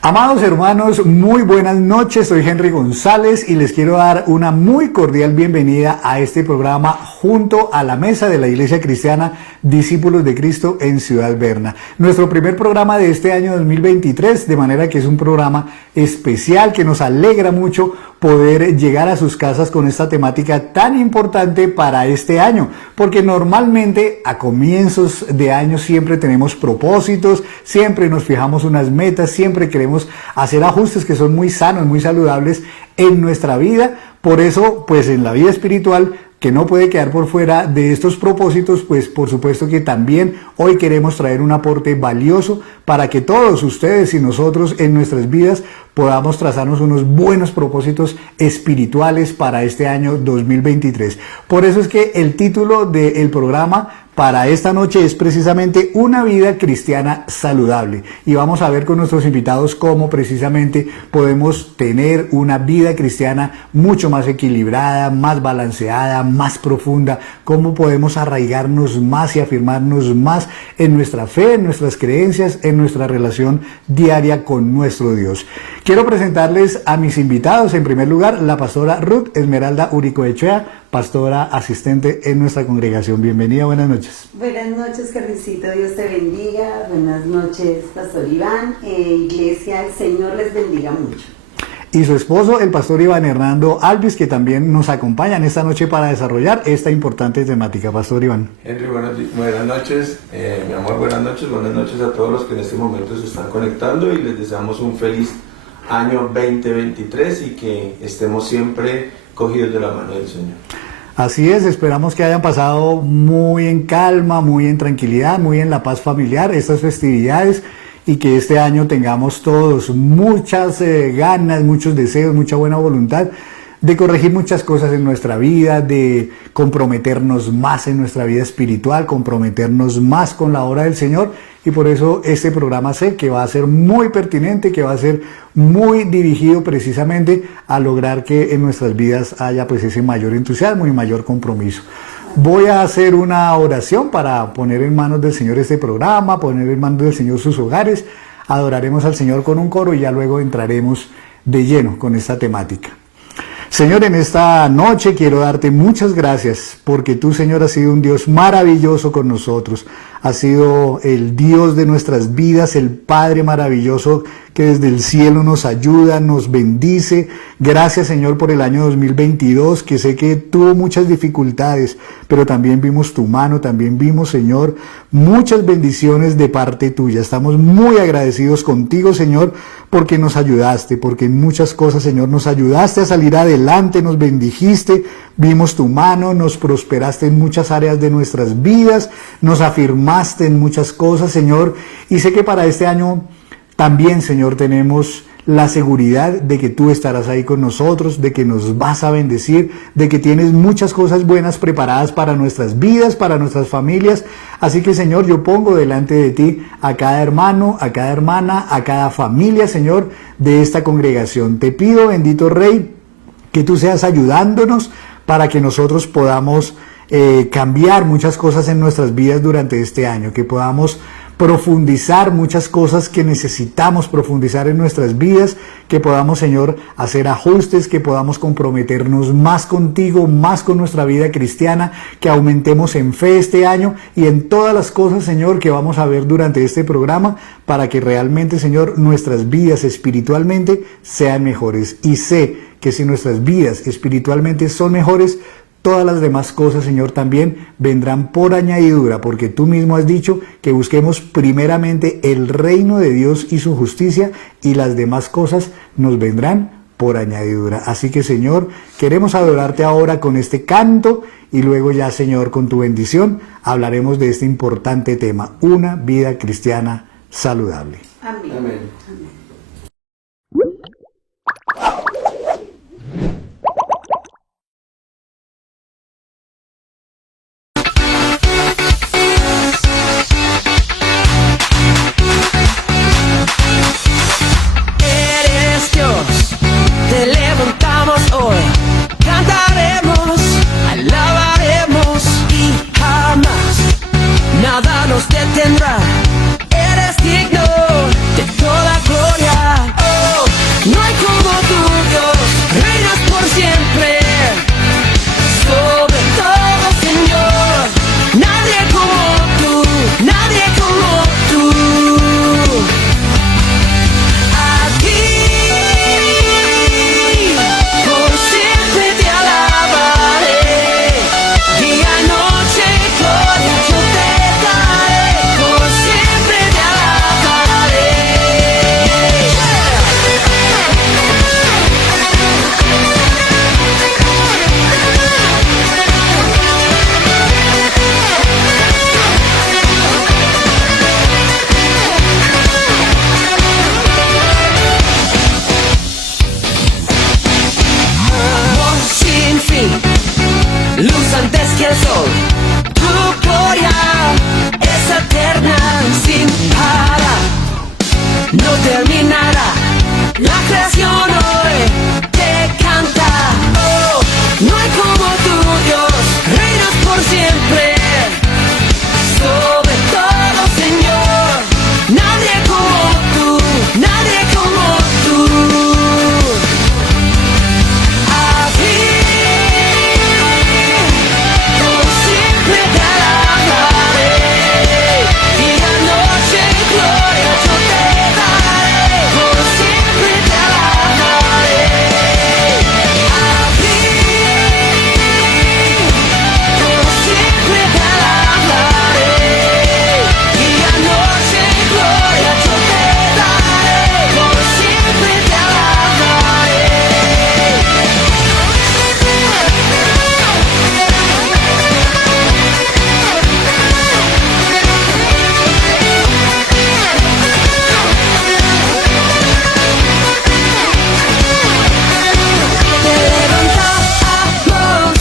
Amados hermanos, muy buenas noches, soy Henry González y les quiero dar una muy cordial bienvenida a este programa junto a la mesa de la Iglesia Cristiana Discípulos de Cristo en Ciudad Berna. Nuestro primer programa de este año 2023, de manera que es un programa especial que nos alegra mucho poder llegar a sus casas con esta temática tan importante para este año, porque normalmente a comienzos de año siempre tenemos propósitos, siempre nos fijamos unas metas, siempre queremos hacer ajustes que son muy sanos, muy saludables en nuestra vida. Por eso, pues en la vida espiritual, que no puede quedar por fuera de estos propósitos, pues por supuesto que también hoy queremos traer un aporte valioso para que todos ustedes y nosotros en nuestras vidas podamos trazarnos unos buenos propósitos espirituales para este año 2023. Por eso es que el título del programa para esta noche es precisamente Una vida cristiana saludable, y vamos a ver con nuestros invitados cómo precisamente podemos tener una vida cristiana mucho más equilibrada, más balanceada, más profunda, cómo podemos arraigarnos más y afirmarnos más en nuestra fe, en nuestras creencias, en nuestra relación diaria con nuestro Dios. Quiero presentarles a mis invitados. En primer lugar, la pastora Ruth Esmeralda Uricoechea, pastora asistente en nuestra congregación. Bienvenida, buenas noches. Buenas noches, Carlicito, Dios te bendiga. Buenas noches, pastor Iván. Iglesia, el Señor les bendiga mucho. Y su esposo, el pastor Iván Hernando Alvis, que también nos acompañan esta noche para desarrollar esta importante temática. Pastor Iván. Henry, buenas noches, mi amor, buenas noches a todos los que en este momento se están conectando, y les deseamos un feliz año 2023 y que estemos siempre cogidos de la mano del Señor. Así es, esperamos que hayan pasado muy en calma, muy en tranquilidad, muy en la paz familiar estas festividades, y que este año tengamos todos muchas ganas, muchos deseos, mucha buena voluntad de corregir muchas cosas en nuestra vida, de comprometernos más en nuestra vida espiritual, comprometernos más con la obra del Señor. Y por eso este programa sé que va a ser muy pertinente, que va a ser muy dirigido precisamente a lograr que en nuestras vidas haya pues ese mayor entusiasmo y mayor compromiso. Voy a hacer una oración para poner en manos del Señor este programa, poner en manos del Señor sus hogares. Adoraremos al Señor con un coro y ya luego entraremos de lleno con esta temática. Señor, en esta noche quiero darte muchas gracias porque tú, Señor, has sido un Dios maravilloso con nosotros. Has sido el Dios de nuestras vidas, el Padre maravilloso que desde el cielo nos ayuda, nos bendice. Gracias, Señor, por el año 2022, que sé que tuvo muchas dificultades, pero también vimos tu mano, también vimos, Señor, muchas bendiciones de parte tuya. Estamos muy agradecidos contigo, Señor, porque nos ayudaste, porque en muchas cosas, Señor, nos ayudaste a salir adelante, nos bendijiste, vimos tu mano, nos prosperaste en muchas áreas de nuestras vidas, nos afirmaste en muchas cosas, Señor, y sé que para este año también, Señor, tenemos la seguridad de que tú estarás ahí con nosotros, de que nos vas a bendecir, de que tienes muchas cosas buenas preparadas para nuestras vidas, para nuestras familias. Así que, Señor, yo pongo delante de ti a cada hermano, a cada hermana, a cada familia, Señor, de esta congregación. Te pido, bendito Rey, que tú seas ayudándonos para que nosotros podamos cambiar muchas cosas en nuestras vidas durante este año, que podamos profundizar muchas cosas que necesitamos profundizar en nuestras vidas, que podamos, Señor, hacer ajustes, que podamos comprometernos más contigo, más con nuestra vida cristiana, que aumentemos en fe este año y en todas las cosas, Señor, que vamos a ver durante este programa, para que realmente, Señor, nuestras vidas espiritualmente sean mejores. Y sé que si nuestras vidas espiritualmente son mejores, todas las demás cosas, Señor, también vendrán por añadidura, porque tú mismo has dicho que busquemos primeramente el reino de Dios y su justicia, y las demás cosas nos vendrán por añadidura. Así que, Señor, queremos adorarte ahora con este canto, y luego ya, Señor, con tu bendición, hablaremos de este importante tema, una vida cristiana saludable. Amén. Amén. Amén. Eres Dios, te levantamos hoy, cantaremos, alabaremos y jamás nada nos detendrá. Eres digno de toda gloria. Oh, no hay como tú, Dios, reinas por siempre. Sobre todo, Señor, nadie como tú, nadie como tú. A ti, por siempre te alabaré. Día y noche, gloria yo te daré. Por siempre te alabaré. Amor sin fin, luz antes que el sol. Tu gloria es eterna sin parar. No terminará. La creación hoy te canta. Oh, no hay como tú, Dios, reinas por siempre. Sobre todo, Señor, nadie como tú, nadie como tú. A ti, por siempre te alabaré. Día y noche, gloria yo te daré. Por siempre te alabaré. A ti, por siempre te alabaré. Día y noche, gloria yo te daré. Por siempre te alabaré. Te levantamos,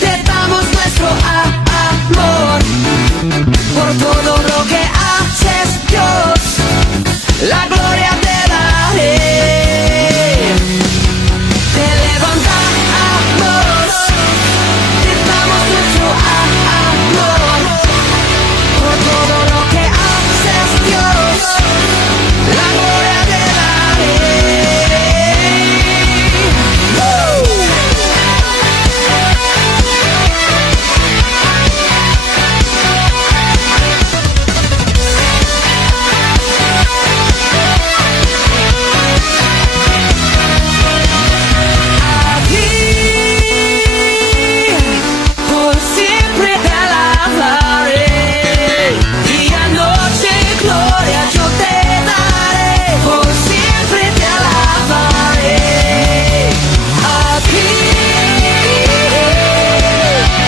te damos nuestro amor por todo lo que haces, Dios, la gloria te daré. Te levantamos, te damos nuestro amor por todo lo que haces, Dios, la gloria te daré. A ti, por siempre te alabaré. Día y noche, gloria yo te daré. Por siempre te alabaré. A ti,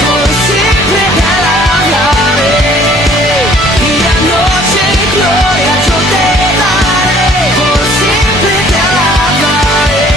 por siempre te alabaré. Día y noche, gloria yo te daré. Por siempre te alabaré.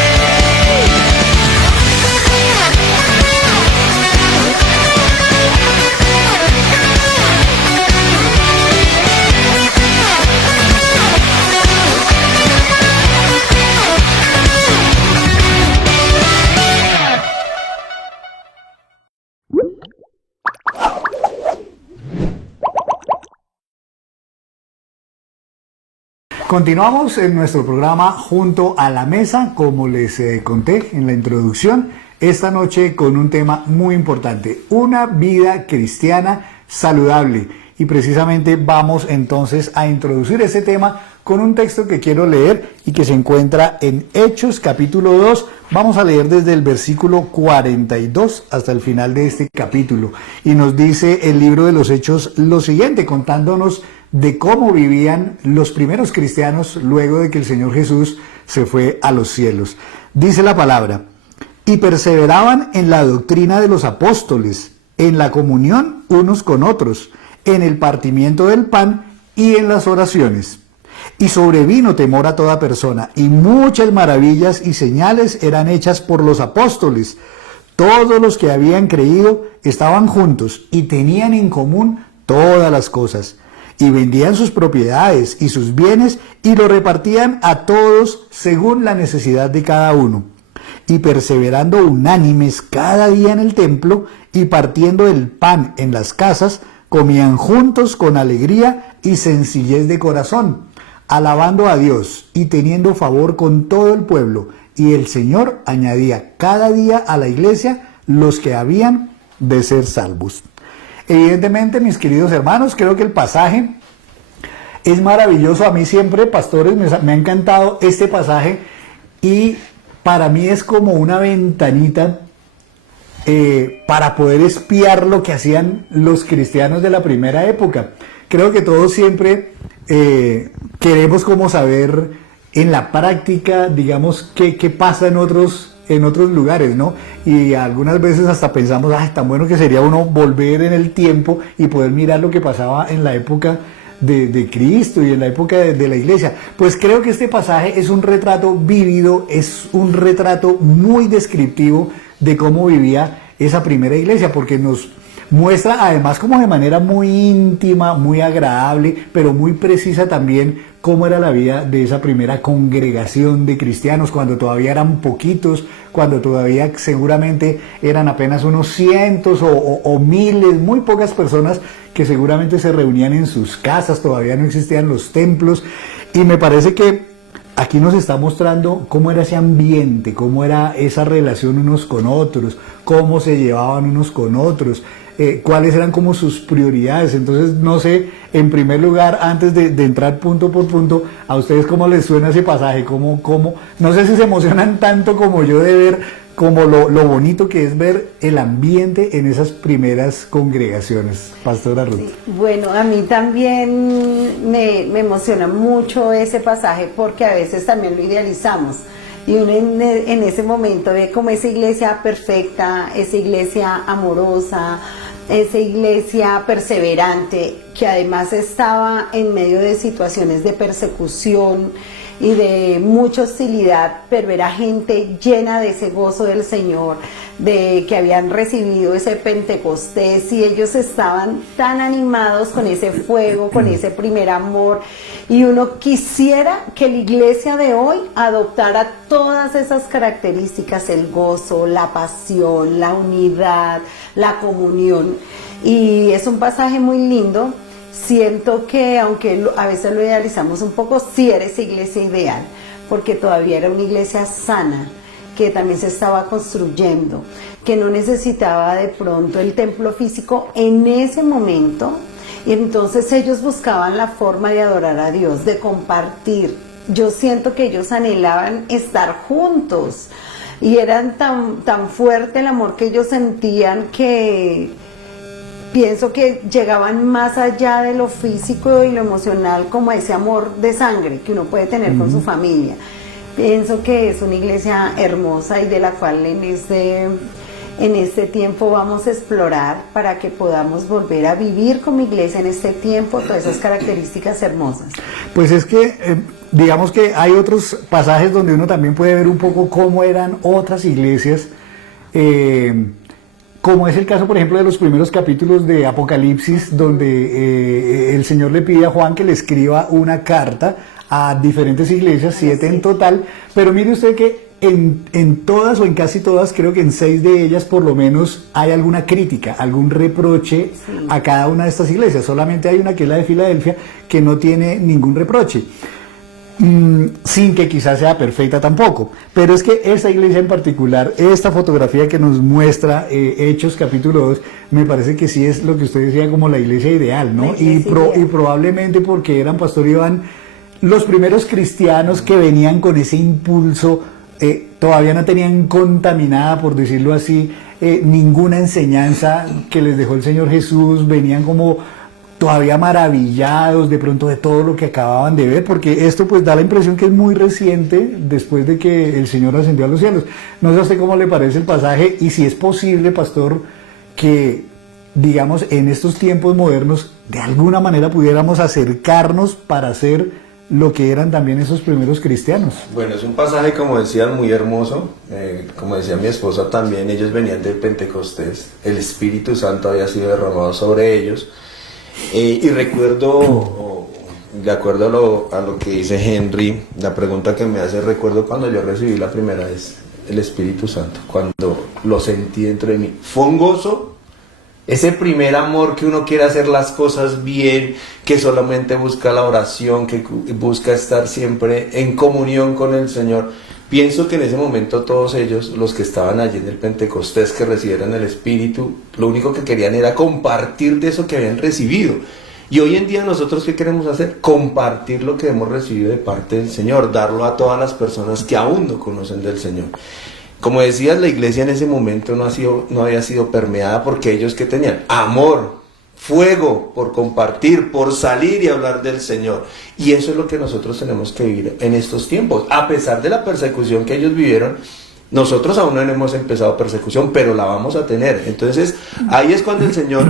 Continuamos en nuestro programa Junto a la Mesa, como les conté en la introducción, esta noche con un tema muy importante, una vida cristiana saludable. y precisamente vamos entonces a introducir ese tema con un texto que quiero leer y que se encuentra en Hechos capítulo 2. Vamos a leer desde el versículo 42 hasta el final de este capítulo. Y nos dice el libro de los Hechos lo siguiente, contándonos de cómo vivían los primeros cristianos luego de que el Señor Jesús se fue a los cielos. Dice la palabra: y perseveraban en la doctrina de los apóstoles, en la comunión unos con otros, en el partimiento del pan y en las oraciones. Y sobrevino temor a toda persona, y muchas maravillas y señales eran hechas por los apóstoles. Todos los que habían creído estaban juntos y tenían en común todas las cosas, y vendían sus propiedades y sus bienes y lo repartían a todos según la necesidad de cada uno. Y perseverando unánimes cada día en el templo y partiendo el pan en las casas, comían juntos con alegría y sencillez de corazón, alabando a Dios y teniendo favor con todo el pueblo. Y el Señor añadía cada día a la iglesia los que habían de ser salvos. Evidentemente, mis queridos hermanos, creo que el pasaje es maravilloso. A mí siempre, pastores, me ha encantado este pasaje, y para mí es como una ventanita para poder espiar lo que hacían los cristianos de la primera época. Creo que todos siempre queremos como saber en la práctica, digamos, qué pasa en otros lugares, ¿no? Y algunas veces hasta pensamos, tan bueno que sería uno volver en el tiempo y poder mirar lo que pasaba en la época de Cristo y en la época de la iglesia. Pues creo que este pasaje es un retrato vívido, es un retrato muy descriptivo de cómo vivía esa primera iglesia, porque nos muestra además como de manera muy íntima, muy agradable, pero muy precisa también cómo era la vida de esa primera congregación de cristianos, cuando todavía eran poquitos, cuando todavía seguramente eran apenas unos cientos o miles, muy pocas personas que seguramente se reunían en sus casas, todavía no existían los templos. Y me parece que aquí nos está mostrando cómo era ese ambiente, cómo era esa relación unos con otros, cómo se llevaban unos con otros, cuáles eran como sus prioridades. Entonces, no sé, en primer lugar, antes de entrar punto por punto, ¿a ustedes cómo les suena ese pasaje? No sé si se emocionan tanto como yo de ver como lo bonito que es ver el ambiente en esas primeras congregaciones. Pastora Ruth. Sí, bueno, a mí también me emociona mucho ese pasaje, porque a veces también lo idealizamos. Y uno en ese momento ve como esa iglesia perfecta, esa iglesia amorosa, esa iglesia perseverante, que además estaba en medio de situaciones de persecución y de mucha hostilidad, pero era gente llena de ese gozo del Señor, de que habían recibido ese Pentecostés, y ellos estaban tan animados con ese fuego, con ese primer amor. Y uno quisiera que la iglesia de hoy adoptara todas esas características: el gozo, la pasión, la unidad, la comunión. Y es un pasaje muy lindo. Siento que, aunque a veces lo idealizamos un poco, sí era esa iglesia ideal, porque todavía era una iglesia sana, que también se estaba construyendo, que no necesitaba de pronto el templo físico en ese momento. Y entonces ellos buscaban la forma de adorar a Dios, de compartir. Yo siento que ellos anhelaban estar juntos, y eran tan fuerte el amor que ellos sentían, que pienso que llegaban más allá de lo físico y lo emocional, como ese amor de sangre que uno puede tener con su familia. Pienso que es una iglesia hermosa, y de la cual en este tiempo vamos a explorar, para que podamos volver a vivir como iglesia en este tiempo todas esas características hermosas. Pues es que digamos que hay otros pasajes donde uno también puede ver un poco cómo eran otras iglesias, como es el caso, por ejemplo, de los primeros capítulos de Apocalipsis, donde el Señor le pide a Juan que le escriba una carta a diferentes iglesias, 7 en total, pero mire usted que en todas, o en casi todas, creo que en 6 de ellas por lo menos hay alguna crítica, algún reproche a cada una de estas iglesias. Solamente hay una, que es la de Filadelfia, que no tiene ningún reproche. sin que quizás sea perfecta tampoco. Pero es que esta iglesia en particular, esta fotografía que nos muestra Hechos capítulo 2, me parece que sí es lo que usted decía como la iglesia ideal, ¿no? La iglesia ideal. Y probablemente porque eran, Pastor Iván, los primeros cristianos que venían con ese impulso, todavía no tenían contaminada, por decirlo así, ninguna enseñanza que les dejó el Señor Jesús, venían como todavía maravillados de pronto de todo lo que acababan de ver, porque esto pues da la impresión que es muy reciente después de que el Señor ascendió a los cielos. No sé a usted cómo le parece el pasaje y si es posible, pastor, que digamos en estos tiempos modernos de alguna manera pudiéramos acercarnos para hacer lo que eran también esos primeros cristianos. Bueno, es un pasaje, como decían, muy hermoso. Como decía mi esposa también, ellos venían del Pentecostés, el Espíritu Santo había sido derramado sobre ellos. Y recuerdo, de acuerdo a lo que dice Henry, la pregunta que me hace, recuerdo cuando yo recibí la primera vez el Espíritu Santo, cuando lo sentí dentro de mí. Fue un gozo, ese primer amor que uno quiere hacer las cosas bien, que solamente busca la oración, que busca estar siempre en comunión con el Señor. Pienso que en ese momento todos ellos, los que estaban allí en el Pentecostés, que recibieron el Espíritu, lo único que querían era compartir de eso que habían recibido. Y hoy en día nosotros, ¿qué queremos hacer? Compartir lo que hemos recibido de parte del Señor, darlo a todas las personas que aún no conocen del Señor. Como decías, la iglesia en ese momento no había sido permeada porque ellos que tenían amor, fuego por compartir, por salir y hablar del Señor. Y eso es lo que nosotros tenemos que vivir en estos tiempos. A pesar de la persecución que ellos vivieron, nosotros aún no hemos empezado persecución, pero la vamos a tener. Entonces, ahí es cuando el Señor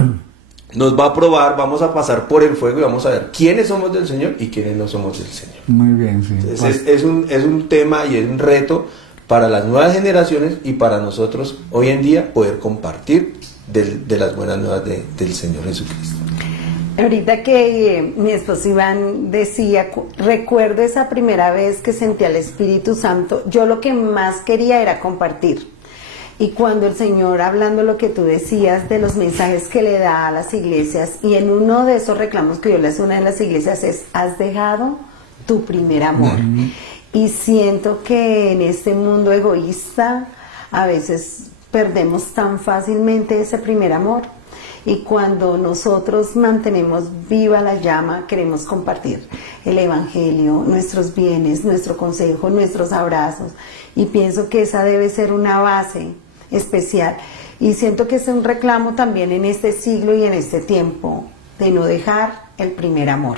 nos va a probar, vamos a pasar por el fuego y vamos a ver quiénes somos del Señor y quiénes no somos del Señor. Muy bien, sí. Entonces, es un tema y es un reto para las nuevas generaciones y para nosotros hoy en día poder compartir de las buenas nuevas del Señor Jesucristo. Ahorita que mi esposo Iván decía, recuerdo esa primera vez que sentí al Espíritu Santo, yo lo que más quería era compartir. Y cuando el Señor, hablando lo que tú decías de los mensajes que le da a las iglesias, y en uno de esos reclamos que yo le hace a una de las iglesias es, has dejado tu primer amor. Y siento que en este mundo egoísta a veces perdemos tan fácilmente ese primer amor. Y cuando nosotros mantenemos viva la llama, queremos compartir el Evangelio, nuestros bienes, nuestro consejo, nuestros abrazos. Y pienso que esa debe ser una base especial. Y siento que es un reclamo también en este siglo y en este tiempo, de no dejar el primer amor.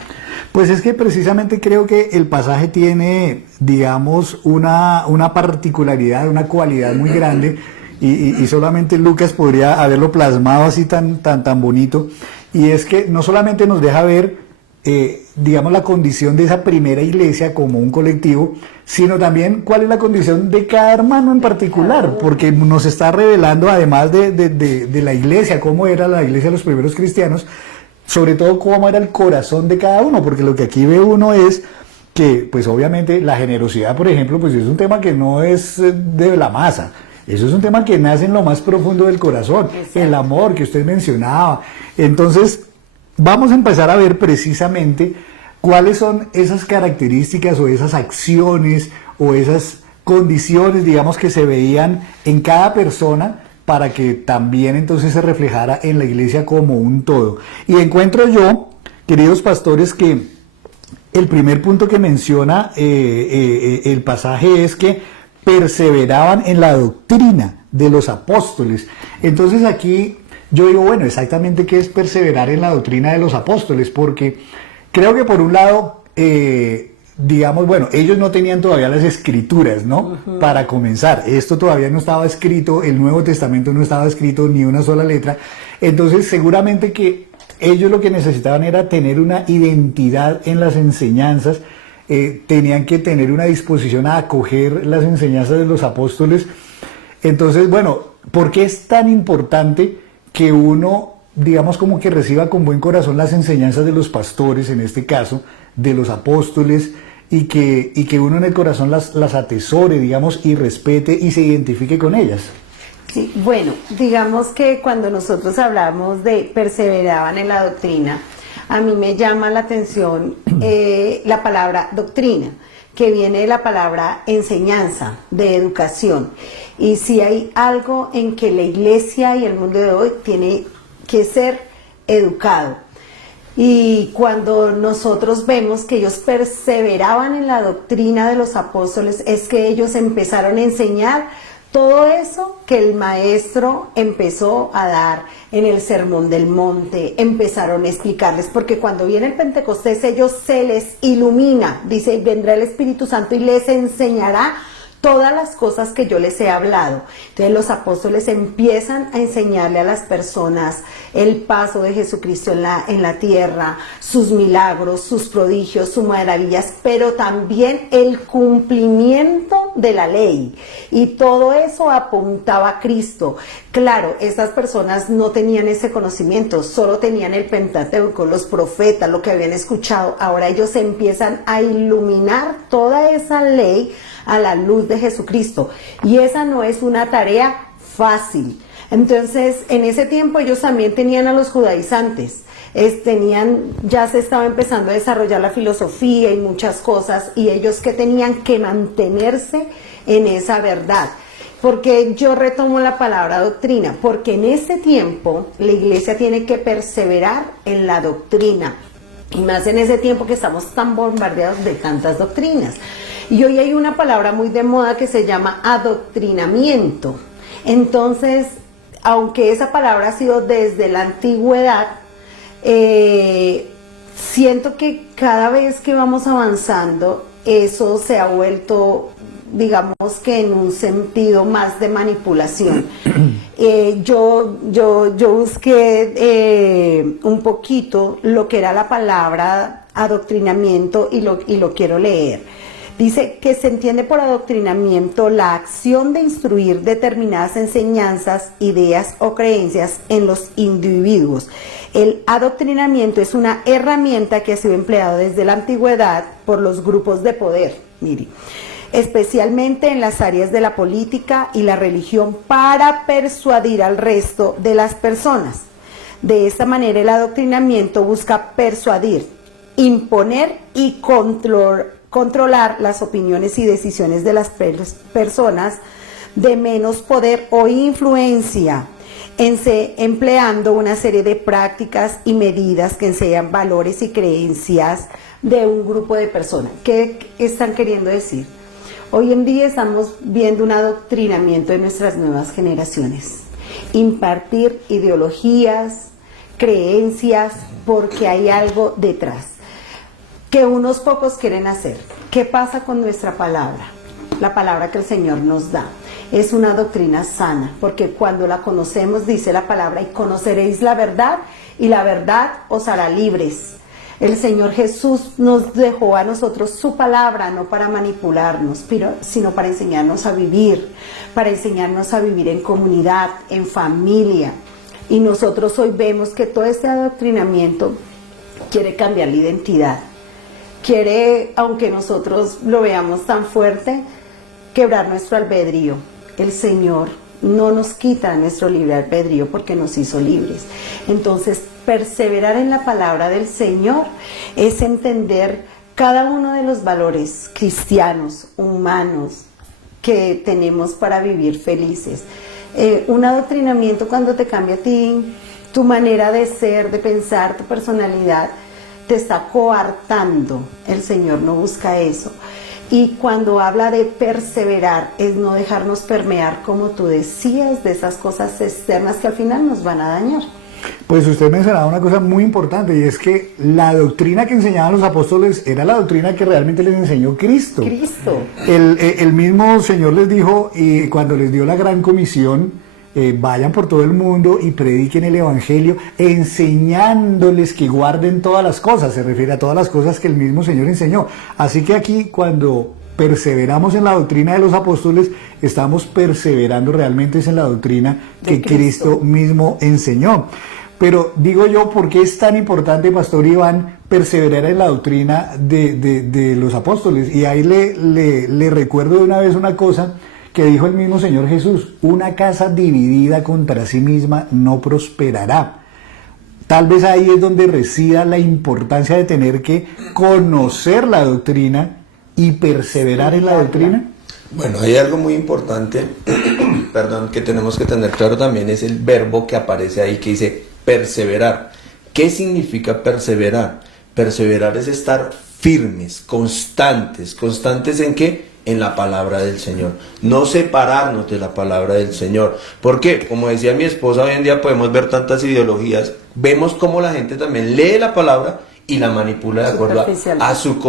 Pues es que precisamente creo que el pasaje tiene, digamos, una particularidad, una cualidad muy grande, y solamente Lucas podría haberlo plasmado así tan bonito, y es que no solamente nos deja ver, digamos, la condición de esa primera iglesia como un colectivo, sino también cuál es la condición de cada hermano en particular, porque nos está revelando, además de la iglesia, cómo era la iglesia de los primeros cristianos, sobre todo cómo era el corazón de cada uno, porque lo que aquí ve uno es que, pues obviamente, la generosidad, por ejemplo, pues es un tema que no es de la masa, eso es un tema que nace en lo más profundo del corazón. Exacto. El amor que usted mencionaba. Entonces, vamos a empezar a ver precisamente cuáles son esas características o esas acciones o esas condiciones, digamos, que se veían en cada persona, para que también entonces se reflejara en la iglesia como un todo. Y encuentro yo, queridos pastores, que el primer punto que menciona el pasaje es que perseveraban en la doctrina de los apóstoles. Entonces aquí yo digo, bueno, exactamente qué es perseverar en la doctrina de los apóstoles, porque creo que por un lado, digamos, bueno, ellos no tenían todavía las escrituras, ¿no? Para comenzar, esto todavía no estaba escrito, el Nuevo Testamento no estaba escrito ni una sola letra, entonces seguramente que ellos lo que necesitaban era tener una identidad en las enseñanzas, tenían que tener una disposición a acoger las enseñanzas de los apóstoles. Entonces, bueno, ¿por qué es tan importante que uno, digamos, como que reciba con buen corazón las enseñanzas de los pastores, en este caso, de los apóstoles, y que uno en el corazón las atesore, digamos, y respete y se identifique con ellas? Sí, bueno, digamos que cuando nosotros hablamos de perseveraban en la doctrina, a mí me llama la atención la palabra doctrina. que viene de la palabra enseñanza, de educación. Y si hay algo en que la iglesia y el mundo de hoy tiene que ser educado. Y cuando nosotros vemos que ellos perseveraban en la doctrina de los apóstoles, es que ellos empezaron a enseñar todo eso que el maestro empezó a dar en el Sermón del Monte. Empezaron a explicarles, porque cuando viene el Pentecostés ellos se les ilumina, dice, vendrá el Espíritu Santo y les enseñará todas las cosas que yo les he hablado. Entonces los apóstoles empiezan a enseñarle a las personas el paso de Jesucristo en la tierra, sus milagros, sus prodigios, sus maravillas, pero también el cumplimiento de la ley. Y todo eso apuntaba a Cristo. Claro, estas personas no tenían ese conocimiento, solo tenían el Pentateuco, los profetas, lo que habían escuchado. Ahora ellos empiezan a iluminar toda esa ley a la luz de Jesucristo, y esa no es una tarea fácil. Entonces en ese tiempo ellos también tenían a los judaizantes, ya se estaba empezando a desarrollar la filosofía y muchas cosas, y ellos que tenían que mantenerse en esa verdad. Porque yo retomo la palabra doctrina, porque en ese tiempo la iglesia tiene que perseverar en la doctrina, y más en ese tiempo que estamos tan bombardeados de tantas doctrinas. Y hoy hay una palabra muy de moda que se llama adoctrinamiento. Entonces, aunque esa palabra ha sido desde la antigüedad, siento que cada vez que vamos avanzando, eso se ha vuelto, digamos que en un sentido más de manipulación. Yo busqué un poquito lo que era la palabra adoctrinamiento y lo quiero leer. Dice que se entiende por adoctrinamiento la acción de instruir determinadas enseñanzas, ideas o creencias en los individuos. El adoctrinamiento es una herramienta que ha sido empleada desde la antigüedad por los grupos de poder, mire, especialmente en las áreas de la política y la religión, para persuadir al resto de las personas. De esta manera el adoctrinamiento busca persuadir, imponer y controlar las opiniones y decisiones de las personas de menos poder o influencia, empleando una serie de prácticas y medidas que enseñan valores y creencias de un grupo de personas. ¿Qué están queriendo decir? Hoy en día estamos viendo un adoctrinamiento de nuestras nuevas generaciones. Impartir ideologías, creencias, porque hay algo detrás que unos pocos quieren hacer. ¿Qué pasa con nuestra palabra? La palabra que el Señor nos da es una doctrina sana, porque cuando la conocemos, dice la palabra, y conoceréis la verdad, y la verdad os hará libres. El Señor Jesús nos dejó a nosotros su palabra, no para manipularnos, sino para enseñarnos a vivir en comunidad, en familia. Y nosotros hoy vemos que todo este adoctrinamiento quiere cambiar la identidad. Quiere, aunque nosotros lo veamos tan fuerte, quebrar nuestro albedrío. El Señor no nos quita nuestro libre albedrío porque nos hizo libres. Entonces, perseverar en la palabra del Señor es entender cada uno de los valores cristianos, humanos, que tenemos para vivir felices. Un adoctrinamiento, cuando te cambia a ti, tu manera de ser, de pensar, tu personalidad, te está coartando. El Señor no busca eso. Y cuando habla de perseverar, es no dejarnos permear, como tú decías, de esas cosas externas que al final nos van a dañar. Pues usted mencionaba una cosa muy importante, y es que la doctrina que enseñaban los apóstoles era la doctrina que realmente les enseñó Cristo. El mismo Señor les dijo, y cuando les dio la gran comisión, vayan por todo el mundo y prediquen el evangelio, enseñándoles que guarden todas las cosas. Se refiere a todas las cosas que el mismo Señor enseñó. Así que aquí, cuando perseveramos en la doctrina de los apóstoles, estamos perseverando realmente en la doctrina que Cristo mismo enseñó. Pero digo yo, ¿por qué es tan importante, Pastor Iván, perseverar en la doctrina de los apóstoles? Y ahí le recuerdo de una vez una cosa que dijo el mismo Señor Jesús: una casa dividida contra sí misma no prosperará. Tal vez ahí es donde resida la importancia de tener que conocer la doctrina y perseverar en la doctrina? Bueno, hay algo muy importante, perdón, que tenemos que tener claro también, es el verbo que aparece ahí que dice perseverar. ¿Qué significa perseverar? Perseverar es estar firmes, constantes. ¿Constantes en qué? En la palabra del Señor. No separarnos de la palabra del Señor. ¿Por qué? Como decía mi esposa, hoy en día podemos ver tantas ideologías. Vemos cómo la gente también lee la palabra y la manipula de acuerdo a su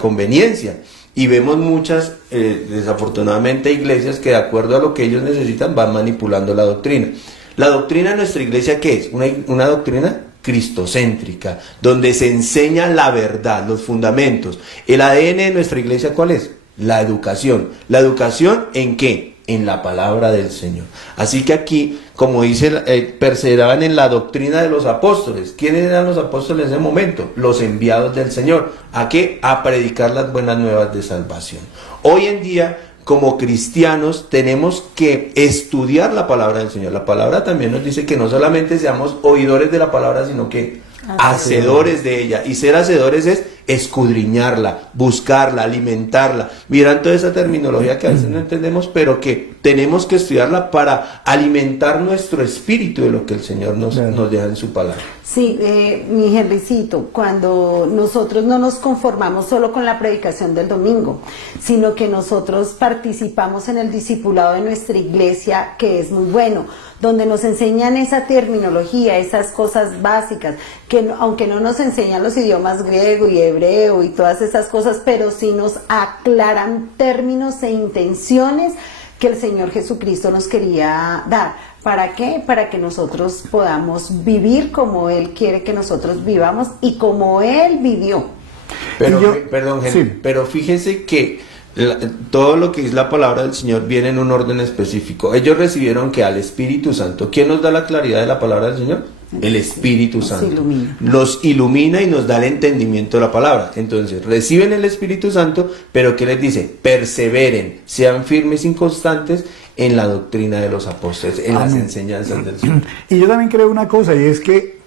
conveniencia. Y vemos muchas, desafortunadamente, iglesias que de acuerdo a lo que ellos necesitan van manipulando la doctrina. La doctrina de nuestra iglesia, ¿qué es? Una doctrina cristocéntrica, donde se enseña la verdad, los fundamentos. El ADN de nuestra iglesia, ¿cuál es? La educación. ¿La educación en qué? En la palabra del Señor. Así que aquí, como dice, perseveraban en la doctrina de los apóstoles. ¿Quiénes eran los apóstoles en ese momento? Los enviados del Señor. ¿A qué? A predicar las buenas nuevas de salvación. Hoy en día, como cristianos, tenemos que estudiar la palabra del Señor. La palabra también nos dice que no solamente seamos oidores de la palabra, sino que hacedores de ella. Y ser hacedores es escudriñarla, buscarla, alimentarla. Miran toda esa terminología que a veces no entendemos, pero que tenemos que estudiarla para alimentar nuestro espíritu de lo que el Señor nos deja en su palabra. Sí, mi Henrycito, cuando nosotros no nos conformamos solo con la predicación del domingo, sino que nosotros participamos en el discipulado de nuestra iglesia, que es muy bueno, donde nos enseñan esa terminología, esas cosas básicas, que aunque no nos enseñan los idiomas griego y hebreo y todas esas cosas, pero sí nos aclaran términos e intenciones que el Señor Jesucristo nos quería dar. ¿Para qué? Para que nosotros podamos vivir como Él quiere que nosotros vivamos y como Él vivió. Pero, perdón, Henry, pero fíjense que todo lo que es la palabra del Señor viene en un orden específico. Ellos recibieron que al Espíritu Santo. ¿Quién nos da la claridad de la palabra del Señor? El Espíritu Santo. Los ilumina y nos da el entendimiento de la palabra. Entonces, reciben el Espíritu Santo, pero ¿qué les dice? Perseveren, sean firmes y constantes en la doctrina de los apóstoles, en las enseñanzas del Señor. Y yo también creo una cosa, y es que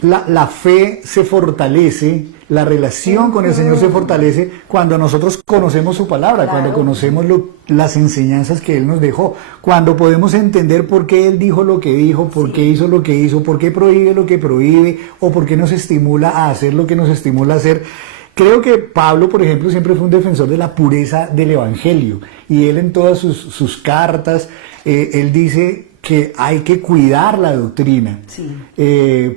la fe se fortalece, la relación con el Señor se fortalece cuando nosotros conocemos su palabra, cuando conocemos las enseñanzas que Él nos dejó, cuando podemos entender por qué Él dijo lo que dijo, por qué hizo lo que hizo, por qué prohíbe lo que prohíbe, o por qué nos estimula a hacer lo que nos estimula a hacer. Creo que Pablo, por ejemplo, siempre fue un defensor de la pureza del Evangelio, y él en todas sus cartas, él dice que hay que cuidar la doctrina,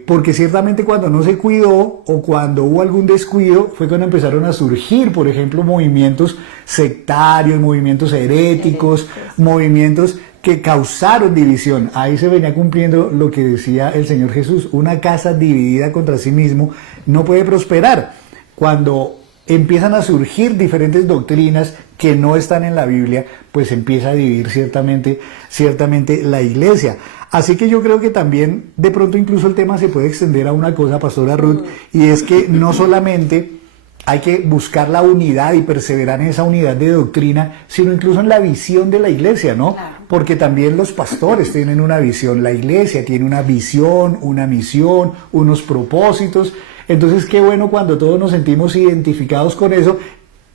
porque ciertamente cuando no se cuidó o cuando hubo algún descuido fue cuando empezaron a surgir, por ejemplo, movimientos sectarios, movimientos heréticos, movimientos que causaron división. Ahí se venía cumpliendo lo que decía el Señor Jesús: una casa dividida contra sí mismo no puede prosperar. Cuando empiezan a surgir diferentes doctrinas que no están en la Biblia, pues empieza a dividir ciertamente la iglesia. Así que yo creo que también de pronto incluso el tema se puede extender a una cosa, Pastora Ruth, y es que no solamente hay que buscar la unidad y perseverar en esa unidad de doctrina, sino incluso en la visión de la iglesia, ¿no? Porque también los pastores tienen una visión, la iglesia tiene una visión, una misión, unos propósitos. Entonces, qué bueno cuando todos nos sentimos identificados con eso,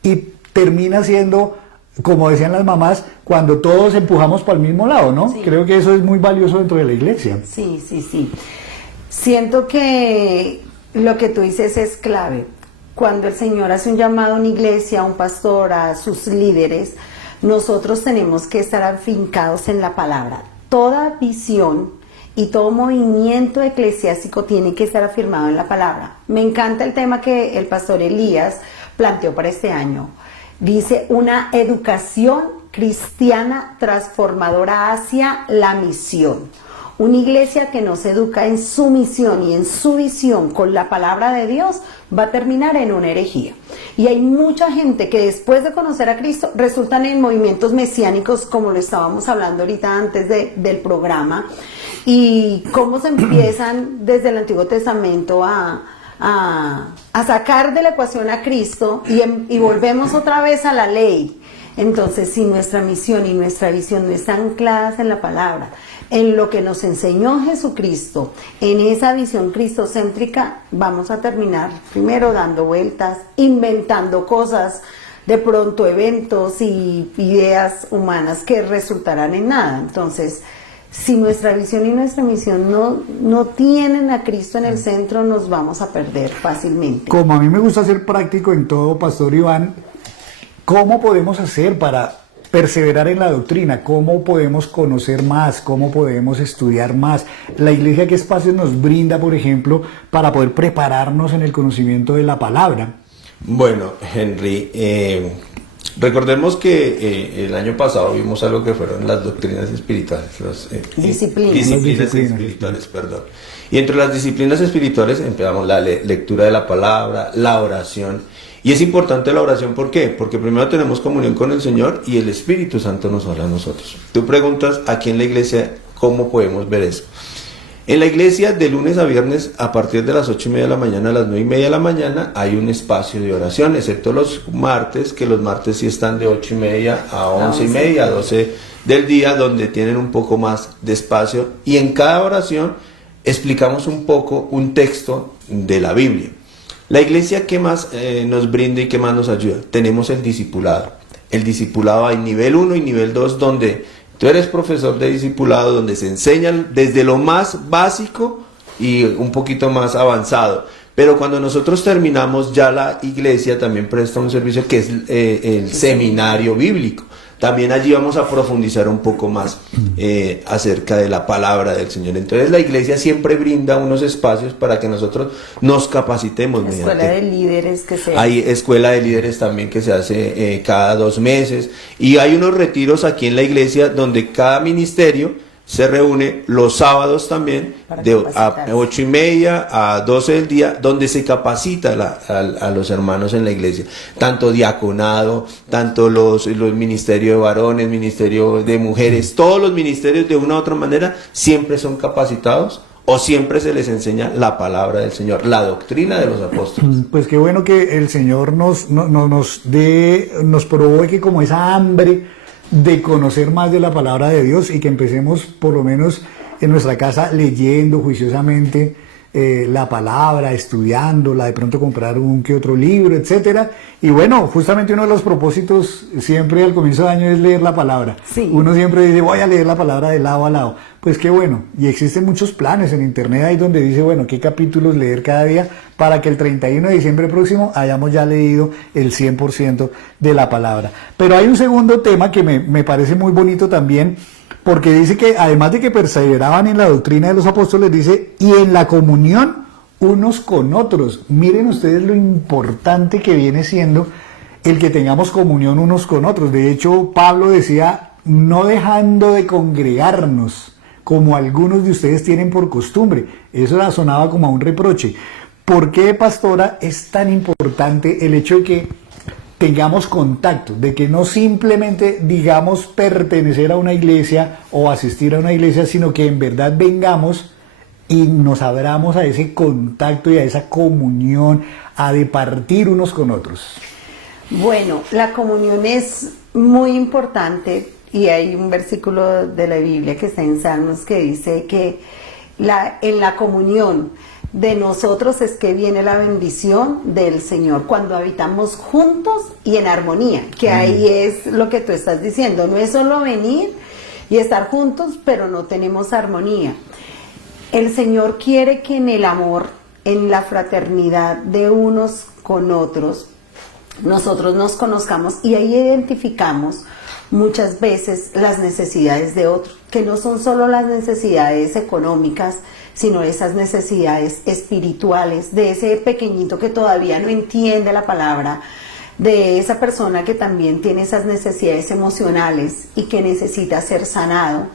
y termina siendo, como decían las mamás, cuando todos empujamos para el mismo lado, ¿no? Sí. Creo que eso es muy valioso dentro de la iglesia. Sí. Siento que lo que tú dices es clave. Cuando el Señor hace un llamado a una iglesia, a un pastor, a sus líderes, nosotros tenemos que estar afincados en la palabra. Toda visión y todo movimiento eclesiástico tiene que estar afirmado en la palabra. Me encanta el tema que el pastor Elías planteó para este año. Dice: una educación cristiana transformadora hacia la misión. Una iglesia que no se educa en su misión y en su visión con la palabra de Dios va a terminar en una herejía. Y hay mucha gente que después de conocer a Cristo resultan en movimientos mesiánicos, como lo estábamos hablando ahorita antes del programa, y cómo se empiezan desde el Antiguo Testamento a sacar de la ecuación a Cristo y volvemos otra vez a la ley. Entonces, si nuestra misión y nuestra visión no están ancladas en la palabra, en lo que nos enseñó Jesucristo, en esa visión cristocéntrica, vamos a terminar primero dando vueltas, inventando cosas de pronto eventos y ideas humanas que resultarán en nada. Entonces, si nuestra visión y nuestra misión no tienen a Cristo en el centro, nos vamos a perder fácilmente. Como a mí me gusta ser práctico en todo, Pastor Iván, ¿cómo podemos hacer para perseverar en la doctrina? ¿Cómo podemos conocer más? ¿Cómo podemos estudiar más? La iglesia, ¿qué espacios nos brinda, por ejemplo, para poder prepararnos en el conocimiento de la palabra? Bueno, Henry, recordemos que el año pasado vimos algo que fueron las doctrinas espirituales, disciplinas espirituales, perdón. Y entre las disciplinas espirituales empezamos la lectura de la palabra, la oración. Y es importante la oración, ¿por qué? Porque primero tenemos comunión con el Señor y el Espíritu Santo nos habla a nosotros. Tú preguntas aquí en la iglesia cómo podemos ver eso. En la iglesia, de lunes a viernes, a partir de las 8:30 de la mañana a las 9:30 de la mañana, hay un espacio de oración, excepto los martes, que los martes sí están de 8:30 a 11:30, a 12 del día, donde tienen un poco más de espacio. Y en cada oración explicamos un poco un texto de la Biblia. La iglesia, ¿qué más nos brinda y qué más nos ayuda? Tenemos el discipulado. El discipulado hay nivel 1 y nivel 2, donde tú eres profesor de discipulado, donde se enseñan desde lo más básico y un poquito más avanzado. Pero cuando nosotros terminamos, ya la iglesia también presta un servicio que es el seminario bíblico. También allí vamos a profundizar un poco más acerca de la palabra del Señor. Entonces la iglesia siempre brinda unos espacios para que nosotros nos capacitemos. Escuela de líderes que se Hay escuela de líderes también que se hace cada 2 meses. Y hay unos retiros aquí en la iglesia donde cada ministerio se reúne los sábados también de a 8:30 a 12 del día, donde se capacita a los hermanos en la iglesia, tanto diaconado, tanto los ministerios de varones, ministerio de mujeres, todos los ministerios de una u otra manera siempre son capacitados o siempre se les enseña la palabra del Señor, la doctrina de los apóstoles. Pues qué bueno que el Señor nos provoque como esa hambre de conocer más de la palabra de Dios y que empecemos por lo menos en nuestra casa leyendo juiciosamente la palabra, estudiándola, de pronto comprar un que otro libro, etcétera. Y bueno, justamente uno de los propósitos siempre al comienzo de año es leer la palabra. Sí. Uno siempre dice, voy a leer la palabra de lado a lado. Pues qué bueno, y existen muchos planes en internet ahí donde dice, bueno, qué capítulos leer cada día para que el 31 de diciembre próximo hayamos ya leído el 100% de la palabra. Pero hay un segundo tema que me parece muy bonito también, porque dice que además de que perseveraban en la doctrina de los apóstoles, dice, y en la comunión unos con otros. Miren ustedes lo importante que viene siendo el que tengamos comunión unos con otros. De hecho, Pablo decía, no dejando de congregarnos, como algunos de ustedes tienen por costumbre. Eso sonaba como a un reproche. ¿Por qué, pastora, es tan importante el hecho de que tengamos contacto, de que no simplemente digamos pertenecer a una iglesia o asistir a una iglesia, sino que en verdad vengamos y nos abramos a ese contacto y a esa comunión, a departir unos con otros? Bueno, la comunión es muy importante y hay un versículo de la Biblia que está en Salmos que dice que en la comunión de nosotros es que viene la bendición del Señor, cuando habitamos juntos y en armonía, que ahí es lo que tú estás diciendo, no es solo venir y estar juntos, pero no tenemos armonía. El Señor quiere que en el amor, en la fraternidad de unos con otros, nosotros nos conozcamos y ahí identificamos muchas veces las necesidades de otros, que no son solo las necesidades económicas, sino esas necesidades espirituales, de ese pequeñito que todavía no entiende la palabra, de esa persona que también tiene esas necesidades emocionales y que necesita ser sanado,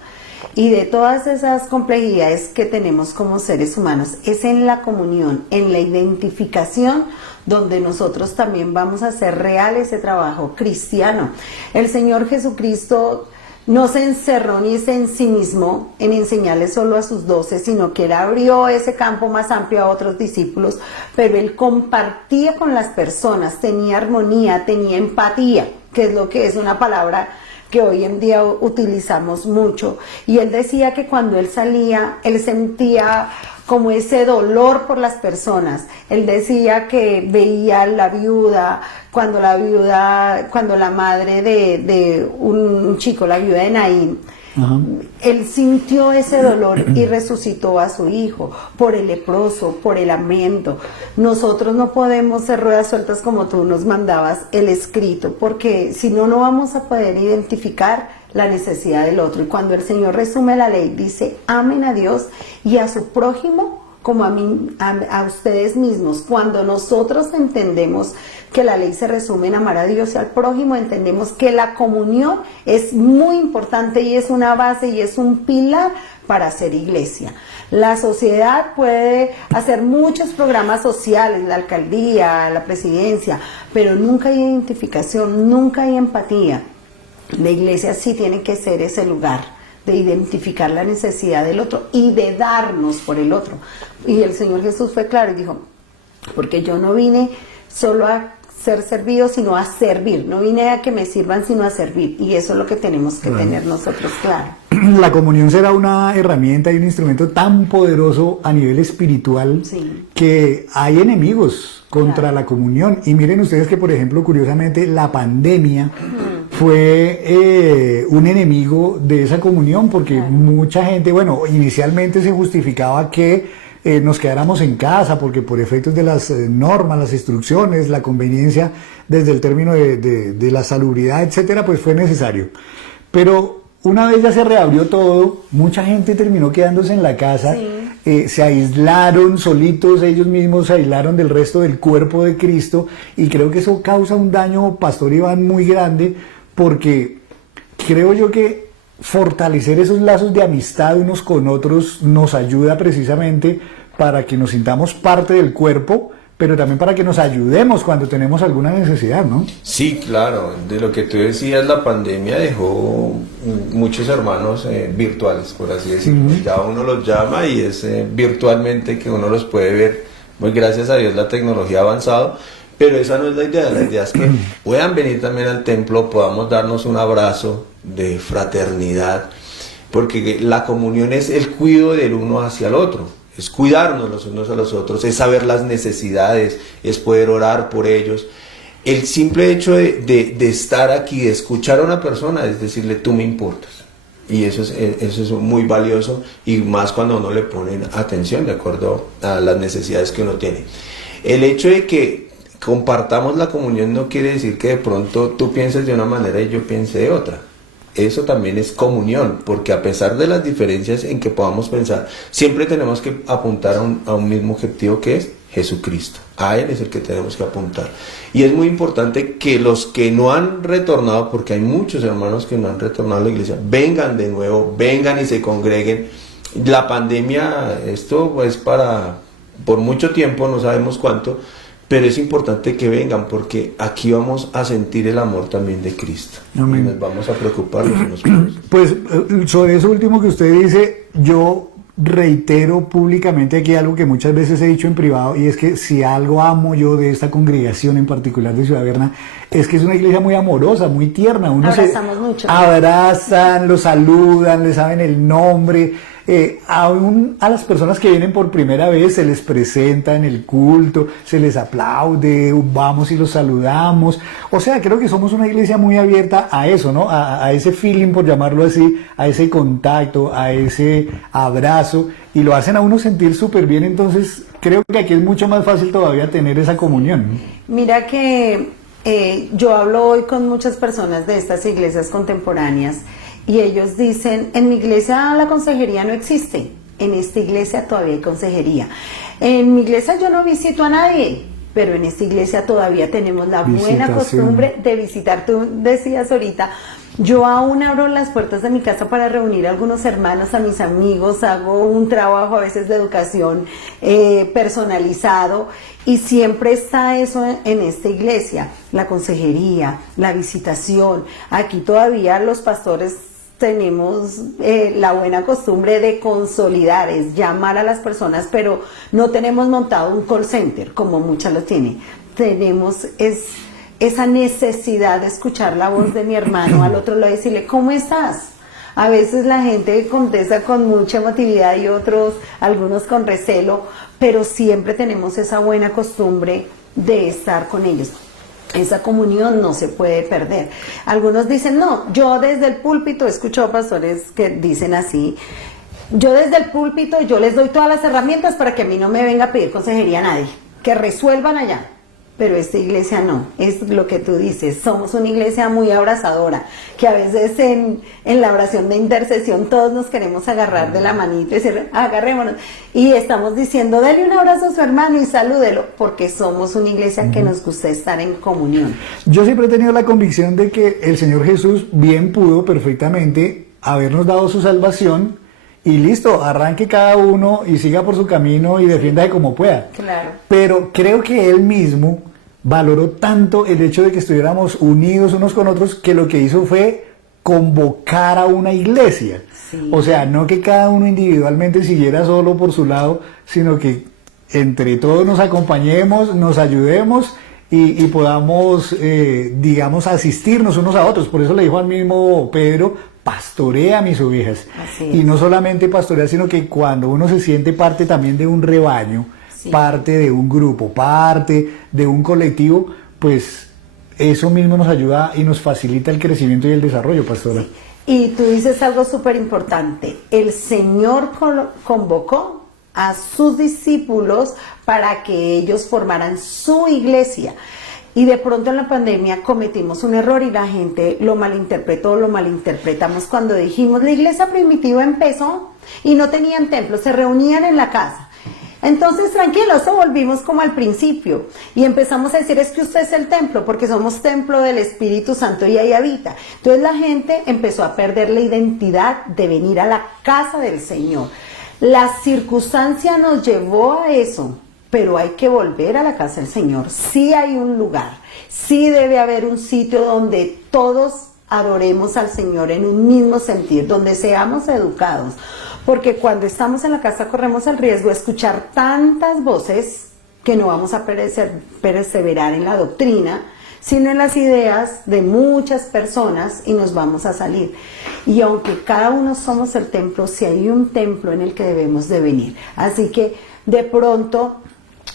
y de todas esas complejidades que tenemos como seres humanos. Es en la comunión, en la identificación, donde nosotros también vamos a hacer real ese trabajo cristiano. El Señor Jesucristo no se encerró ni se ensimismó en enseñarle solo a sus 12, sino que Él abrió ese campo más amplio a otros discípulos, pero Él compartía con las personas, tenía armonía, tenía empatía, que es lo que es una palabra que hoy en día utilizamos mucho. Y Él decía que cuando Él salía, Él sentía como ese dolor por las personas. Él decía que veía a la viuda, cuando la madre de un chico, la viuda de Naín, Ajá. él sintió ese dolor y resucitó a su hijo por el leproso, por el hambriento. Nosotros no podemos ser ruedas sueltas como tú nos mandabas el escrito, porque si no, no vamos a poder identificar la necesidad del otro. Y cuando el Señor resume la ley, dice: amen a Dios y a su prójimo como a ustedes mismos. Cuando nosotros entendemos que la ley se resume en amar a Dios y al prójimo, entendemos que la comunión es muy importante y es una base y es un pilar para ser iglesia. La sociedad puede hacer muchos programas sociales, la alcaldía, la presidencia, pero nunca hay identificación, nunca hay empatía. La iglesia sí tiene que ser ese lugar de identificar la necesidad del otro y de darnos por el otro. Y el Señor Jesús fue claro y dijo: porque yo no vine solo a ser servido, sino a servir. No vine a que me sirvan, sino a servir. Y eso es lo que tenemos que tener nosotros claro. La comunión será una herramienta y un instrumento tan poderoso a nivel espiritual, Sí. que hay enemigos contra Claro. la comunión. Y miren ustedes que, por ejemplo, curiosamente, la pandemia fue un enemigo de esa comunión, porque Claro. mucha gente, bueno, inicialmente se justificaba que nos quedáramos en casa, porque por efectos de las normas, las instrucciones, la conveniencia desde el término de la salubridad, etcétera, pues fue necesario. Pero una vez ya se reabrió todo, mucha gente terminó quedándose en la casa, Sí. se aislaron solitos, ellos mismos se aislaron del resto del cuerpo de Cristo, y creo que eso causa un daño, Pastor Iván, muy grande, porque creo yo que fortalecer esos lazos de amistad unos con otros nos ayuda precisamente para que nos sintamos parte del cuerpo, pero también para que nos ayudemos cuando tenemos alguna necesidad, ¿no? Sí, claro, de lo que tú decías, la pandemia dejó muchos hermanos virtuales, por así decirlo. Ya uno los llama y es virtualmente que uno los puede ver. Muy gracias a Dios la tecnología ha avanzado, pero esa no es la idea es que puedan venir también al templo, podamos darnos un abrazo de fraternidad, porque la comunión es el cuidado del uno hacia el otro. Es cuidarnos los unos a los otros, es saber las necesidades, es poder orar por ellos. El simple hecho de estar aquí, de escuchar a una persona, es decirle: tú me importas. Y eso es muy valioso, y más cuando uno le pone atención de acuerdo a las necesidades que uno tiene. El hecho de que compartamos la comunión no quiere decir que de pronto tú pienses de una manera y yo piense de otra. Eso también es comunión, porque a pesar de las diferencias en que podamos pensar, siempre tenemos que apuntar a un mismo objetivo, que es Jesucristo. A Él es el que tenemos que apuntar. Y es muy importante que los que no han retornado, porque hay muchos hermanos que no han retornado a la iglesia, vengan de nuevo, vengan y se congreguen. La pandemia, esto pues por mucho tiempo, no sabemos cuánto, pero es importante que vengan, porque aquí vamos a sentir el amor también de Cristo. Amén. Y nos vamos a preocupar los unos por los otros. Pues sobre eso último que usted dice, yo reitero públicamente aquí algo que muchas veces he dicho en privado, y es que si algo amo yo de esta congregación en particular de Ciudad Berna, es que es una iglesia muy amorosa, muy tierna. Abrazamos mucho. Abrazan, los saludan, les saben el nombre. Aún a las personas que vienen por primera vez se les presenta en el culto, se les aplaude, vamos y los saludamos. O sea, creo que somos una iglesia muy abierta a eso, ¿no? A ese feeling, por llamarlo así, a ese contacto, a ese abrazo, y lo hacen a uno sentir súper bien. Entonces creo que aquí es mucho más fácil todavía tener esa comunión. Mira que yo hablo hoy con muchas personas de estas iglesias contemporáneas, y ellos dicen: en mi iglesia la consejería no existe, en esta iglesia todavía hay consejería. En mi iglesia yo no visito a nadie, pero en esta iglesia todavía tenemos la buena Visitación. costumbre de visitar. Tú decías ahorita, yo aún abro las puertas de mi casa para reunir a algunos hermanos, a mis amigos, hago un trabajo a veces de educación personalizado, y siempre está eso en esta iglesia, la consejería, la visitación. Aquí todavía los pastores tenemos la buena costumbre de consolidar, es llamar a las personas, pero no tenemos montado un call center como muchas lo tienen. Tenemos esa necesidad de escuchar la voz de mi hermano al otro lado y decirle: ¿cómo estás? A veces la gente contesta con mucha emotividad y algunos con recelo, pero siempre tenemos esa buena costumbre de estar con ellos. Esa comunión no se puede perder. Algunos dicen, no, yo desde el púlpito, he escuchado pastores que dicen así, yo desde el púlpito yo les doy todas las herramientas para que a mí no me venga a pedir consejería a nadie, que resuelvan allá. Pero esta iglesia no, es lo que tú dices, somos una iglesia muy abrazadora, que a veces en la oración de intercesión todos nos queremos agarrar de la manita y decir, agarrémonos, y estamos diciendo, dale un abrazo a su hermano y salúdelo, porque somos una iglesia que nos gusta estar en comunión. Yo siempre he tenido la convicción de que el Señor Jesús bien pudo perfectamente habernos dado su salvación, y listo, arranque cada uno y siga por su camino y defiéndase como pueda. Claro. Pero creo que Él mismo valoró tanto el hecho de que estuviéramos unidos unos con otros, que lo que hizo fue convocar a una iglesia. Sí. O sea, no que cada uno individualmente siguiera solo por su lado, sino que entre todos nos acompañemos, nos ayudemos y podamos, digamos, asistirnos unos a otros. Por eso le dijo al mismo Pedro, pastorea mis ovejas. Así es. Y no solamente pastorea, sino que cuando uno se siente parte también de un rebaño, Sí. parte de un grupo, parte de un colectivo, pues eso mismo nos ayuda y nos facilita el crecimiento y el desarrollo, pastora. Sí. Y tú dices algo súper importante, el Señor convocó a sus discípulos para que ellos formaran su iglesia. Y de pronto en la pandemia cometimos un error y la gente lo malinterpretó, lo malinterpretamos cuando dijimos la iglesia primitiva empezó y no tenían templo, se reunían en la casa. Entonces tranquilos, volvimos como al principio y empezamos a decir es que usted es el templo porque somos templo del Espíritu Santo y ahí habita. Entonces la gente empezó a perder la identidad de venir a la casa del Señor. La circunstancia nos llevó a eso. Pero hay que volver a la casa del Señor. Sí hay un lugar, sí debe haber un sitio donde todos adoremos al Señor en un mismo sentir, donde seamos educados. Porque cuando estamos en la casa corremos el riesgo de escuchar tantas voces que no vamos a perseverar en la doctrina, sino en las ideas de muchas personas y nos vamos a salir. Y aunque cada uno somos el templo, sí hay un templo en el que debemos de venir. Así que de pronto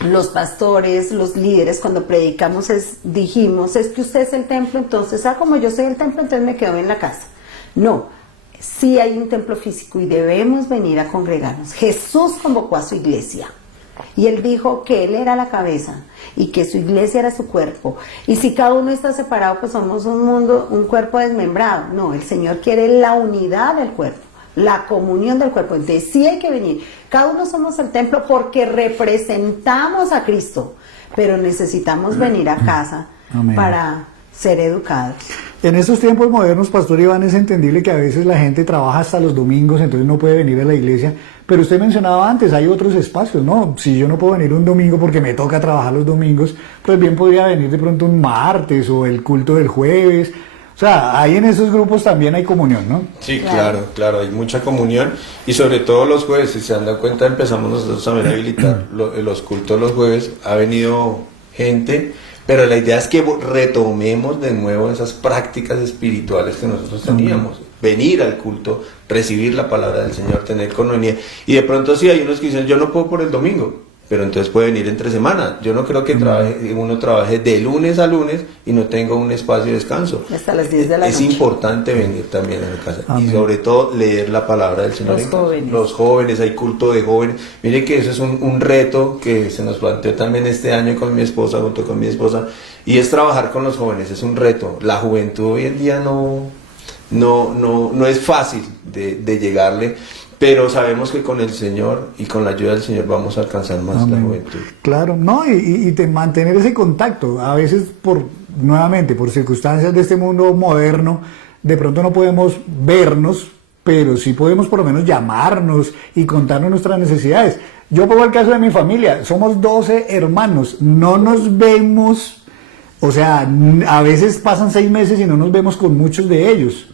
los pastores, los líderes, cuando predicamos dijimos, es que usted es el templo, entonces, como yo soy el templo, entonces me quedo en la casa. No, sí hay un templo físico y debemos venir a congregarnos. Jesús convocó a su iglesia y Él dijo que Él era la cabeza y que su iglesia era su cuerpo. Y si cada uno está separado, pues somos un cuerpo desmembrado. No, el Señor quiere la unidad del cuerpo, la comunión del cuerpo. Entonces sí hay que venir. Cada uno somos el templo porque representamos a Cristo, pero necesitamos venir a casa. Amén. Para ser educados. En estos tiempos modernos, Pastor Iván, es entendible que a veces la gente trabaja hasta los domingos, entonces no puede venir a la iglesia, pero usted mencionaba antes, hay otros espacios, ¿no? Si yo no puedo venir un domingo porque me toca trabajar los domingos, pues bien podría venir de pronto un martes o el culto del jueves. O sea, ahí en esos grupos también hay comunión, ¿no? Sí, claro, hay mucha comunión y sobre todo los jueves, si se dan cuenta, empezamos nosotros también a habilitar los cultos los jueves, ha venido gente, pero la idea es que retomemos de nuevo esas prácticas espirituales que nosotros teníamos, venir al culto, recibir la palabra del Señor, tener comunión, y de pronto sí hay unos que dicen, yo no puedo por el domingo, pero entonces puede venir entre semana. Yo no creo que uno trabaje de lunes a lunes y no tenga un espacio de descanso. Hasta las 10 de la noche. Es importante venir también a la casa. Amén. Y sobre todo leer la palabra del Señor. Los jóvenes, hay culto de jóvenes. Mire que eso es un reto que se nos planteó también este año con mi esposa, junto con mi esposa, y es trabajar con los jóvenes, es un reto. La juventud hoy en día no es fácil de llegarle, pero sabemos que con el Señor y con la ayuda del Señor vamos a alcanzar más. Amén. La juventud. Claro, no, y mantener ese contacto. A veces nuevamente por circunstancias de este mundo moderno, de pronto no podemos vernos, pero sí podemos por lo menos llamarnos y contarnos nuestras necesidades. Yo pongo el caso de mi familia, somos 12 hermanos, no nos vemos, o sea, a veces pasan 6 meses y no nos vemos con muchos de ellos.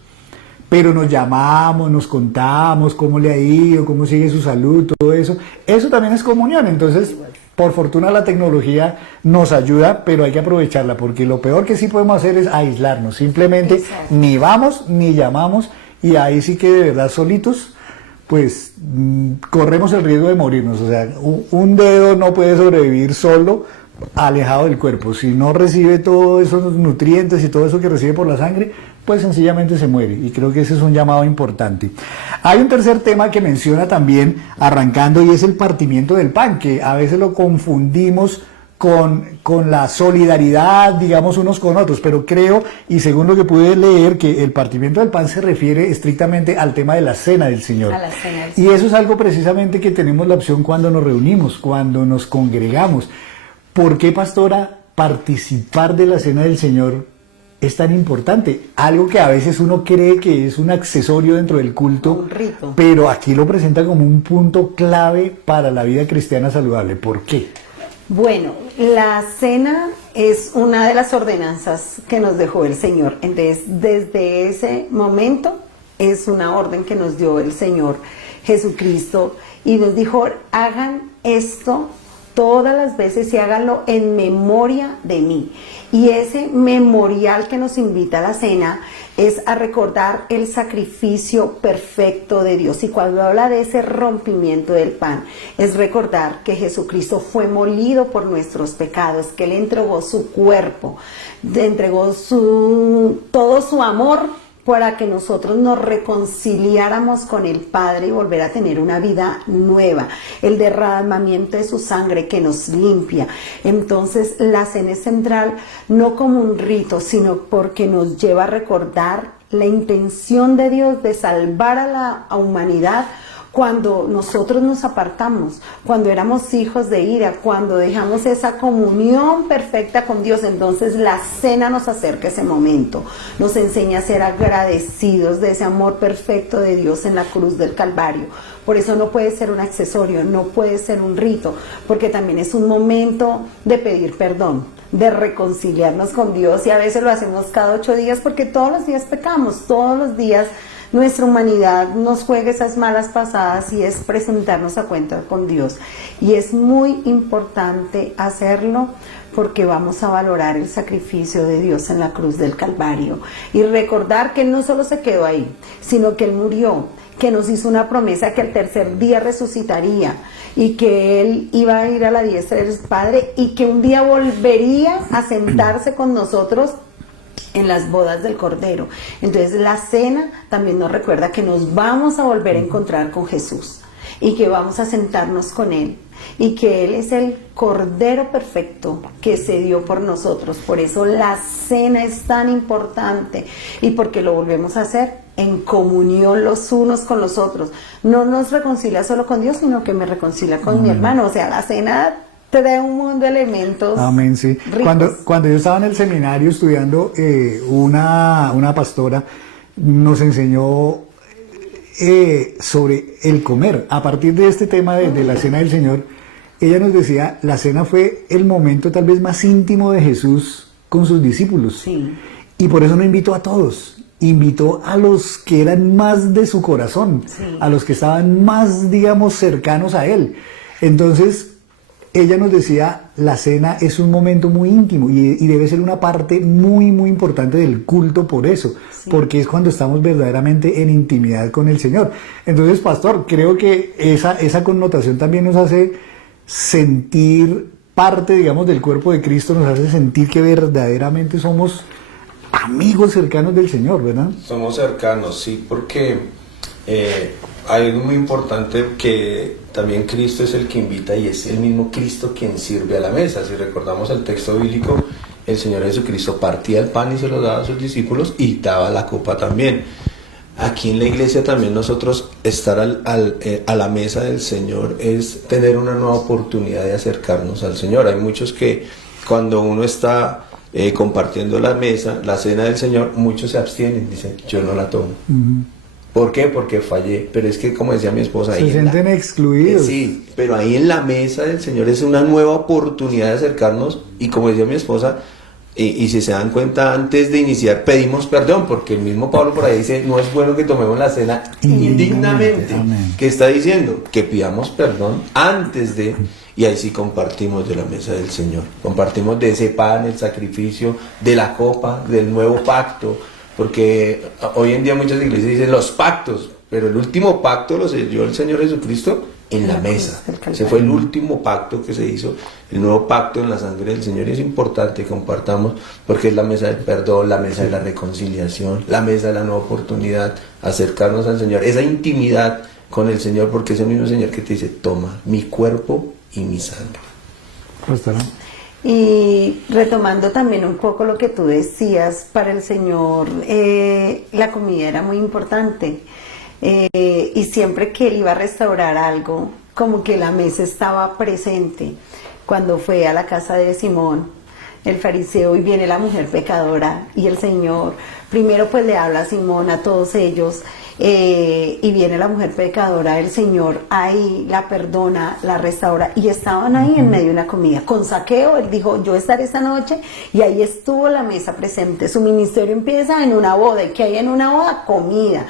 Pero nos llamamos, nos contamos cómo le ha ido, cómo sigue su salud, todo eso. Eso también es comunión. Entonces, por fortuna la tecnología nos ayuda, pero hay que aprovecharla, porque lo peor que sí podemos hacer es aislarnos. Simplemente ni vamos ni llamamos, y ahí sí que de verdad solitos, pues corremos el riesgo de morirnos. O sea, un dedo no puede sobrevivir solo alejado del cuerpo. Si no recibe todos esos nutrientes y todo eso que recibe por la sangre, pues sencillamente se muere. Y creo que ese es un llamado importante. Hay un tercer tema que menciona también arrancando, y es el partimiento del pan, que a veces lo confundimos con la solidaridad, digamos, unos con otros, pero creo, y según lo que pude leer, que el partimiento del pan se refiere estrictamente al tema de la cena del Señor. A la cena del Y Señor. eso es algo precisamente que tenemos la opción cuando nos reunimos, cuando nos congregamos. ¿Por qué, pastora, participar de la cena del Señor es tan importante? Algo que a veces uno cree que es un accesorio dentro del culto, Un rito. pero aquí lo presenta como un punto clave para la vida cristiana saludable. ¿Por qué? Bueno, la cena es una de las ordenanzas que nos dejó el Señor. Entonces, desde ese momento es una orden que nos dio el Señor Jesucristo y nos dijo, hagan esto todas las veces y háganlo en memoria de mí. Y ese memorial que nos invita a la cena es a recordar el sacrificio perfecto de Dios. Y cuando habla de ese rompimiento del pan, es recordar que Jesucristo fue molido por nuestros pecados, que Él entregó su cuerpo, entregó todo su amor para que nosotros nos reconciliáramos con el Padre y volver a tener una vida nueva, el derramamiento de su sangre que nos limpia. Entonces la cena es central no como un rito, sino porque nos lleva a recordar la intención de Dios de salvar a la humanidad cuando nosotros nos apartamos, cuando éramos hijos de ira, cuando dejamos esa comunión perfecta con Dios. Entonces la cena nos acerca a ese momento, nos enseña a ser agradecidos de ese amor perfecto de Dios en la cruz del Calvario. Por eso no puede ser un accesorio, no puede ser un rito, porque también es un momento de pedir perdón, de reconciliarnos con Dios, y a veces lo hacemos cada 8 días porque todos los días pecamos, todos los días nuestra humanidad nos juega esas malas pasadas y es presentarnos a cuenta con Dios. Y es muy importante hacerlo porque vamos a valorar el sacrificio de Dios en la cruz del Calvario y recordar que Él no solo se quedó ahí, sino que Él murió, que nos hizo una promesa que al tercer día resucitaría y que Él iba a ir a la diestra del Padre y que un día volvería a sentarse con nosotros en las bodas del Cordero. Entonces la cena también nos recuerda que nos vamos a volver a encontrar con Jesús y que vamos a sentarnos con Él y que Él es el Cordero perfecto que se dio por nosotros. Por eso la cena es tan importante y porque lo volvemos a hacer en comunión los unos con los otros. No nos reconcilia solo con Dios, sino que me reconcilia con mi hermano. O sea, la cena trae un mundo de elementos. Amén, sí. Ricos. Cuando yo estaba en el seminario estudiando, una pastora nos enseñó sobre el comer. A partir de este tema de la cena del Señor, ella nos decía, la cena fue el momento tal vez más íntimo de Jesús con sus discípulos. Sí. Y por eso no invitó a todos, invitó a los que eran más de su corazón, Sí. a los que estaban más, digamos, cercanos a Él. Entonces, ella nos decía, la cena es un momento muy íntimo y debe ser una parte muy, muy importante del culto por eso, Sí. porque es cuando estamos verdaderamente en intimidad con el Señor. Entonces, pastor, creo que esa connotación también nos hace sentir parte, digamos, del cuerpo de Cristo, nos hace sentir que verdaderamente somos amigos cercanos del Señor, ¿verdad? Somos cercanos, sí, porque hay algo muy importante que también Cristo es el que invita y es el mismo Cristo quien sirve a la mesa. Si recordamos el texto bíblico, el Señor Jesucristo partía el pan y se lo daba a sus discípulos y daba la copa también. Aquí en la iglesia también nosotros estar a la mesa del Señor es tener una nueva oportunidad de acercarnos al Señor. Hay muchos que cuando uno está compartiendo la mesa, la cena del Señor, muchos se abstienen, dicen, yo no la tomo. ¿Por qué? Porque fallé. Pero es que, como decía mi esposa, Se ahí sienten excluidos. sí, pero ahí en la mesa del Señor es una nueva oportunidad de acercarnos y como decía mi esposa, y si se dan cuenta, antes de iniciar pedimos perdón, porque el mismo Pablo por ahí dice, no es bueno que tomemos la cena indignamente. Amén. ¿Qué está diciendo? Que pidamos perdón antes de, y ahí sí compartimos de la mesa del Señor, compartimos de ese pan, el sacrificio, de la copa, del nuevo pacto, porque hoy en día muchas iglesias dicen los pactos, pero el último pacto lo selló el Señor Jesucristo en la mesa. Ese fue el último pacto que se hizo, el nuevo pacto en la sangre del Señor, y es importante que compartamos, porque es la mesa del perdón, la mesa de la reconciliación, la mesa de la nueva oportunidad, acercarnos al Señor, esa intimidad con el Señor, porque es el mismo Señor que te dice, toma mi cuerpo y mi sangre. Pastora. Y retomando también un poco lo que tú decías, para el Señor la comida era muy importante. Y siempre que él iba a restaurar algo, como que la mesa estaba presente. Cuando fue a la casa de Simón, el fariseo, y viene la mujer pecadora, y el Señor primero pues le habla a Simón, a todos ellos, y viene la mujer pecadora, el Señor ahí la perdona, la restaura, y estaban ahí en medio de una comida. Con Zaqueo, él dijo, yo estaré esta noche, y ahí estuvo la mesa presente. Su ministerio empieza en una boda, y que hay en una boda, comida.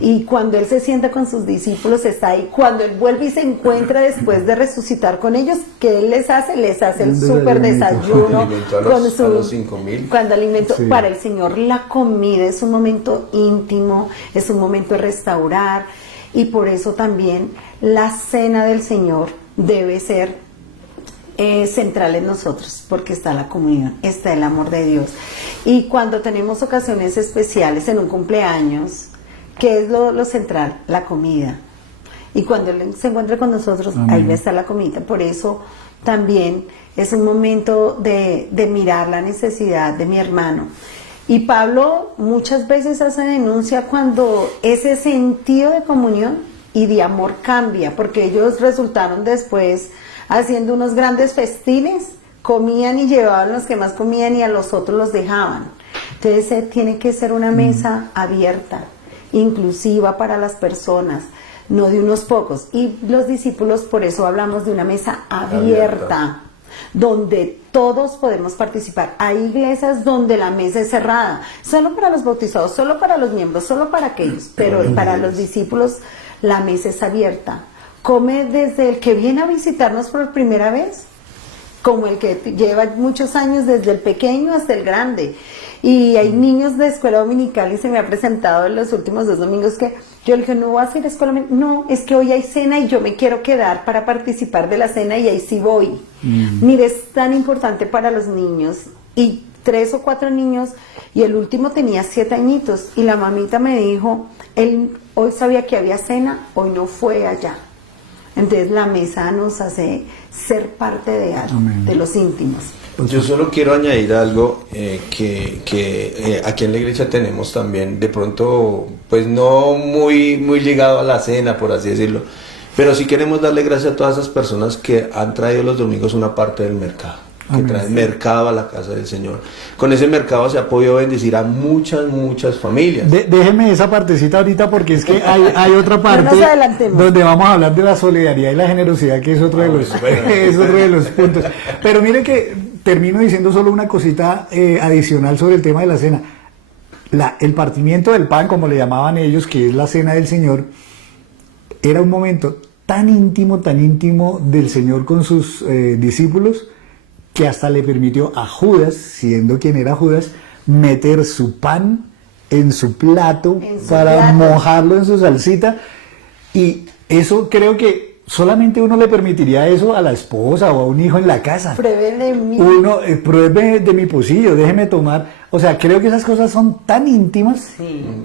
Y cuando él se sienta con sus discípulos, está ahí. Cuando él vuelve y se encuentra después de resucitar con ellos, ¿qué él les hace? Les hace el súper desayuno. Alimentó a los 5,000. Cuando alimento, Sí. para el Señor la comida es un momento íntimo, es un momento de restaurar, y por eso también la cena del Señor debe ser central en nosotros, porque está la comunión, está el amor de Dios. Y cuando tenemos ocasiones especiales en un cumpleaños, ¿qué es lo central? La comida. Y cuando Él se encuentre con nosotros, Amén. ahí va a estar la comida. Por eso también es un momento de mirar la necesidad de mi hermano. Y Pablo muchas veces hace denuncia cuando ese sentido de comunión y de amor cambia, porque ellos resultaron después haciendo unos grandes festines, comían y llevaban los que más comían y a los otros los dejaban. Entonces tiene que ser una mesa abierta, inclusiva para las personas, no de unos pocos. Y los discípulos, por eso hablamos de una mesa abierta, donde todos podemos participar. Hay iglesias donde la mesa es cerrada, solo para los bautizados, solo para los miembros, solo para aquellos, pero para los discípulos la mesa es abierta. Come desde el que viene a visitarnos por primera vez, como el que lleva muchos años, desde el pequeño hasta el grande. Y hay niños de escuela dominical, y se me ha presentado en los últimos 2 domingos que yo le dije, no voy a hacer escuela dominical, no, es que hoy hay cena y yo me quiero quedar para participar de la cena, y ahí sí voy. Mire, es tan importante para los niños, y 3 o 4 niños, y el último tenía 7 añitos, y la mamita me dijo, él hoy sabía que había cena, hoy no fue allá. Entonces la mesa nos hace ser parte de algo, Amén. de los íntimos. Yo solo quiero añadir algo que aquí en la iglesia tenemos también, de pronto, pues no muy ligado a la cena, por así decirlo, pero sí queremos darle gracias a todas esas personas que han traído los domingos una parte del mercado, que Amén. traen mercado a la casa del Señor. Con ese mercado se ha podido bendecir a muchas familias. Déjeme esa partecita ahorita, porque es que hay otra parte nos adelantemos. donde vamos a hablar de la solidaridad y la generosidad, que es otro de los, es otro de los puntos. Pero mire que termino diciendo solo una cosita adicional sobre el tema de la cena. El partimiento del pan, como le llamaban ellos, que es la cena del Señor, era un momento tan íntimo del Señor con sus discípulos, que hasta le permitió a Judas, siendo quien era Judas, meter su pan en su plato para mojarlo en su salsita. Y eso creo que solamente uno le permitiría eso a la esposa o a un hijo en la casa. Pruebe de mí. Uno, pruebe de mi pocillo, déjeme tomar. O sea, creo que esas cosas son tan íntimas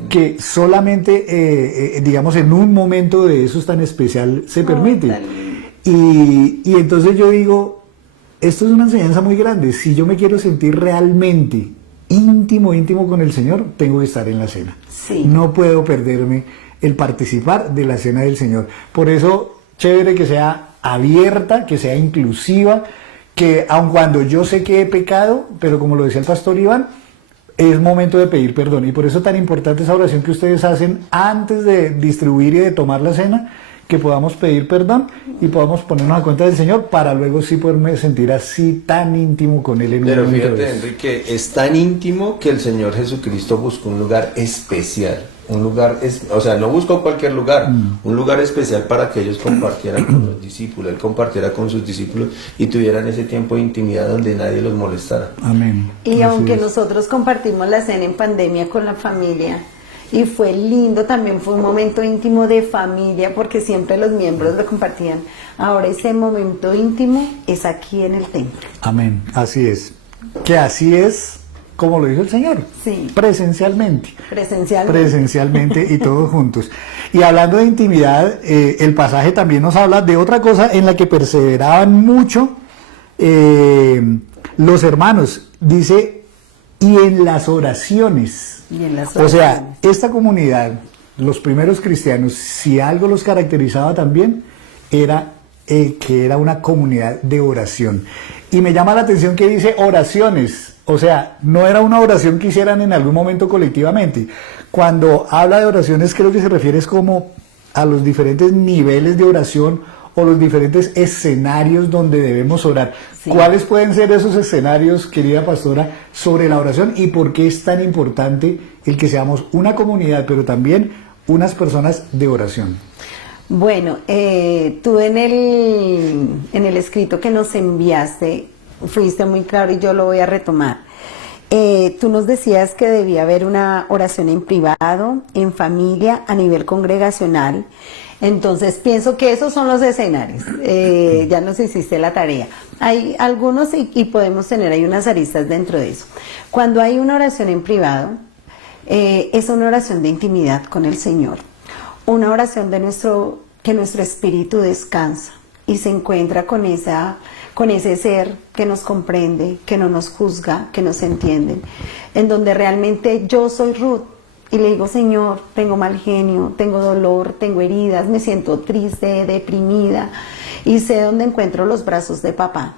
que solamente, digamos, en un momento de esos tan especial se permite. Y entonces yo digo, esto es una enseñanza muy grande. Si yo me quiero sentir realmente íntimo con el Señor, tengo que estar en la cena. Sí. No puedo perderme el participar de la cena del Señor. Por eso, chévere que sea abierta, que sea inclusiva, que aun cuando yo sé que he pecado, pero como lo decía el pastor Iván, es momento de pedir perdón. Y por eso tan importante esa oración que ustedes hacen antes de distribuir y de tomar la cena, que podamos pedir perdón y podamos ponernos a cuenta del Señor, para luego sí poderme sentir así tan íntimo con Él en un Pero momento fíjate, de eso. Enrique, es tan íntimo que el Señor Jesucristo buscó un lugar especial un lugar, o sea, no buscó cualquier lugar, un lugar especial para que ellos compartieran con los discípulos, él compartiera con sus discípulos y tuvieran ese tiempo de intimidad donde nadie los molestara. Amén. Y Así aunque es. nosotros compartimos la cena en pandemia con la familia, y fue lindo, también fue un momento íntimo de familia, porque siempre los miembros lo compartían. Ahora ese momento íntimo es aquí en el templo. Amén, así es. Que así es como lo dijo el Señor. Sí. Presencialmente. Presencialmente. Y todos juntos. Y hablando de intimidad, el pasaje también nos habla de otra cosa en la que perseveraban mucho los hermanos. Dice, y en las oraciones. Y en las O sea, oraciones. esta comunidad, los primeros cristianos, si algo los caracterizaba también, era que era una comunidad de oración. Y me llama la atención que dice oraciones. O sea, no era una oración que hicieran en algún momento colectivamente. Cuando habla de oraciones, creo que se refiere es como a los diferentes niveles de oración o los diferentes escenarios donde debemos orar. Sí. ¿Cuáles pueden ser esos escenarios, querida pastora, sobre la oración y por qué es tan importante el que seamos una comunidad, pero también unas personas de oración? Bueno, tú en el escrito que nos enviaste, fuiste muy claro y yo lo voy a retomar. Tú nos decías que debía haber una oración en privado, en familia, a nivel congregacional. Entonces pienso que esos son los escenarios. Ya nos hiciste la tarea. Hay algunos y podemos tener ahí unas aristas dentro de eso. Cuando hay una oración en privado, es una oración de intimidad con el Señor. Una oración que nuestro espíritu descansa y se encuentra con ese ser que nos comprende, que no nos juzga, que nos entiende, en donde realmente yo soy Ruth y le digo, Señor, tengo mal genio, tengo dolor, tengo heridas, me siento triste, deprimida, y sé dónde encuentro los brazos de papá,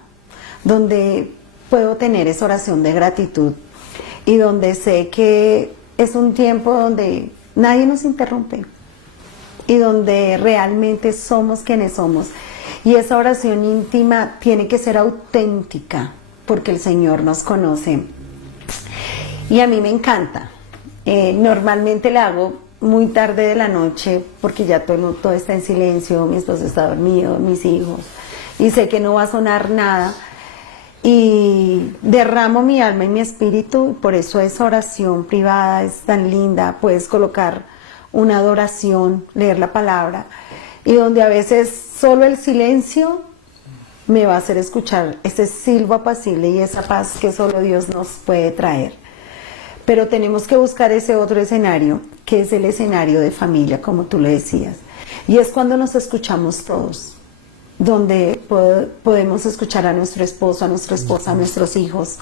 donde puedo tener esa oración de gratitud y donde sé que es un tiempo donde nadie nos interrumpe y donde realmente somos quienes somos. Y esa oración íntima tiene que ser auténtica, porque el Señor nos conoce. Y a mí me encanta. Normalmente la hago muy tarde de la noche, porque ya todo está en silencio, mi esposo está dormido, mis hijos, y sé que no va a sonar nada. Y derramo mi alma y mi espíritu, y por eso esa oración privada es tan linda. Puedes colocar una adoración, leer la palabra, y donde a veces solo el silencio me va a hacer escuchar ese silbo apacible y esa paz que solo Dios nos puede traer. Pero tenemos que buscar ese otro escenario, que es el escenario de familia, como tú lo decías. Y es cuando nos escuchamos todos, donde podemos escuchar a nuestro esposo, a nuestra esposa, a nuestros hijos.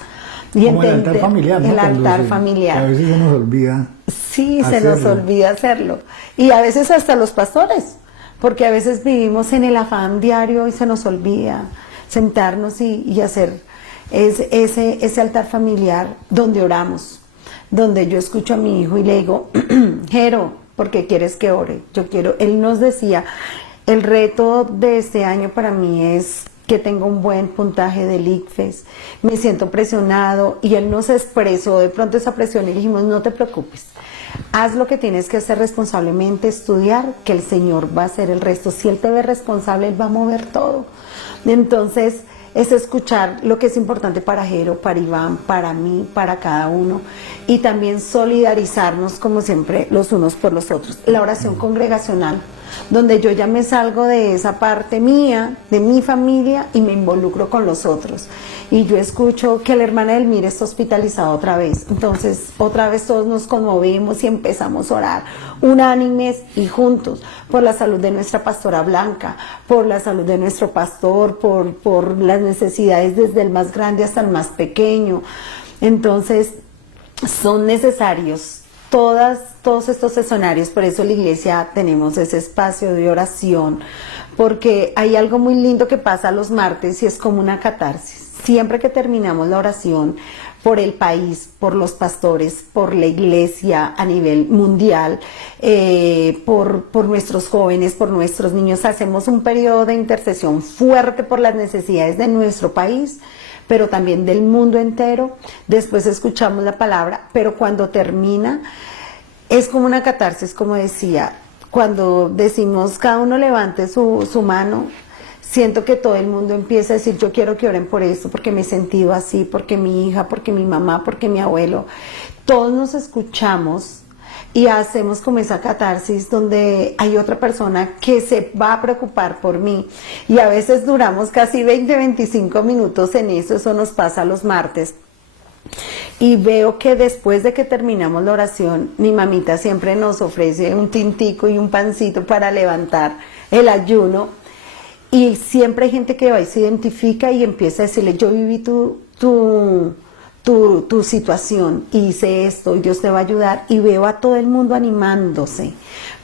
Y Como el altar familiar, ¿no? El Cuando altar familiar. A veces se nos olvida. Sí, se nos hacerlo. olvida hacerlo. Y a veces hasta los pastores, porque a veces vivimos en el afán diario y se nos olvida sentarnos y hacer ese altar familiar donde oramos, donde yo escucho a mi hijo y le digo, Jero, ¿por qué quieres que ore? Yo quiero, él nos decía, el reto de este año para mí es que tenga un buen puntaje del ICFES, me siento presionado, y él nos expresó de pronto esa presión y le dijimos, no te preocupes, haz lo que tienes que hacer responsablemente, estudiar, que el Señor va a hacer el resto. Si Él te ve responsable, Él va a mover todo. Entonces, es escuchar lo que es importante para Jero, para Iván, para mí, para cada uno, y también solidarizarnos, como siempre, los unos por los otros. La oración congregacional, donde yo ya me salgo de esa parte mía, de mi familia, y me involucro con los otros. Y yo escucho que la hermana Elmira está hospitalizada otra vez. Entonces, otra vez todos nos conmovimos y empezamos a orar, unánimes y juntos, por la salud de nuestra pastora Blanca, por la salud de nuestro pastor, por las necesidades desde el más grande hasta el más pequeño. Entonces, son necesarios todos estos escenarios. Por eso la iglesia tenemos ese espacio de oración, porque hay algo muy lindo que pasa los martes y es como una catarsis. Siempre que terminamos la oración por el país, por los pastores, por la iglesia a nivel mundial, por nuestros jóvenes, por nuestros niños, hacemos un periodo de intercesión fuerte por las necesidades de nuestro país, pero también del mundo entero. Después escuchamos la palabra, pero cuando termina, es como una catarsis, como decía, cuando decimos cada uno levante su mano, siento que todo el mundo empieza a decir, yo quiero que oren por eso, porque me he sentido así, porque mi hija, porque mi mamá, porque mi abuelo. Todos nos escuchamos y hacemos como esa catarsis donde hay otra persona que se va a preocupar por mí. Y a veces duramos casi 20, 25 minutos en eso nos pasa los martes. Y veo que después de que terminamos la oración, mi mamita siempre nos ofrece un tintico y un pancito para levantar el ayuno. Y siempre hay gente que va y se identifica y empieza a decirle, yo viví tu situación, hice esto, y Dios te va a ayudar, y veo a todo el mundo animándose.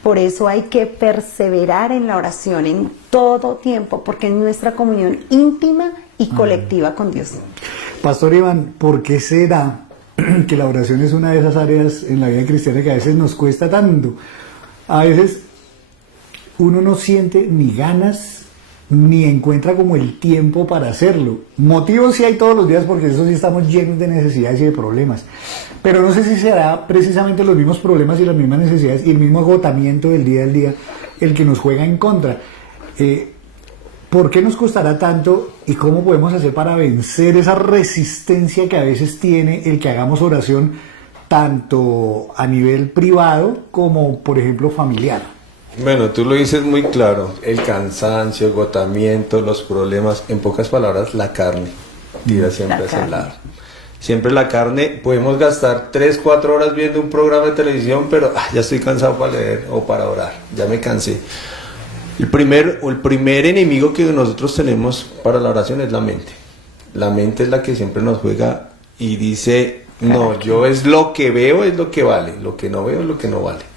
Por eso hay que perseverar en la oración en todo tiempo, porque es nuestra comunión íntima y colectiva con Dios. Pastor Iván, ¿por qué será que la oración es una de esas áreas en la vida cristiana que a veces nos cuesta tanto? A veces uno no siente ni ganas ni encuentra como el tiempo para hacerlo. Motivos sí hay todos los días, porque eso sí estamos llenos de necesidades y de problemas, pero no sé si será precisamente los mismos problemas y las mismas necesidades y el mismo agotamiento del día al día el que nos juega en contra. ¿Por qué nos costará tanto y cómo podemos hacer para vencer esa resistencia que a veces tiene el que hagamos oración tanto a nivel privado como, por ejemplo, familiar? Bueno, tú lo dices muy claro, el cansancio, agotamiento, los problemas, en pocas palabras, la carne tira siempre hacia el lado. Siempre la carne, podemos gastar 3, 4 horas viendo un programa de televisión, pero ya estoy cansado para leer o para orar, ya me cansé. El primer enemigo que nosotros tenemos para la oración es la mente. La mente es la que siempre nos juega y dice, no, yo es lo que veo, es lo que vale, lo que no veo es lo que no vale.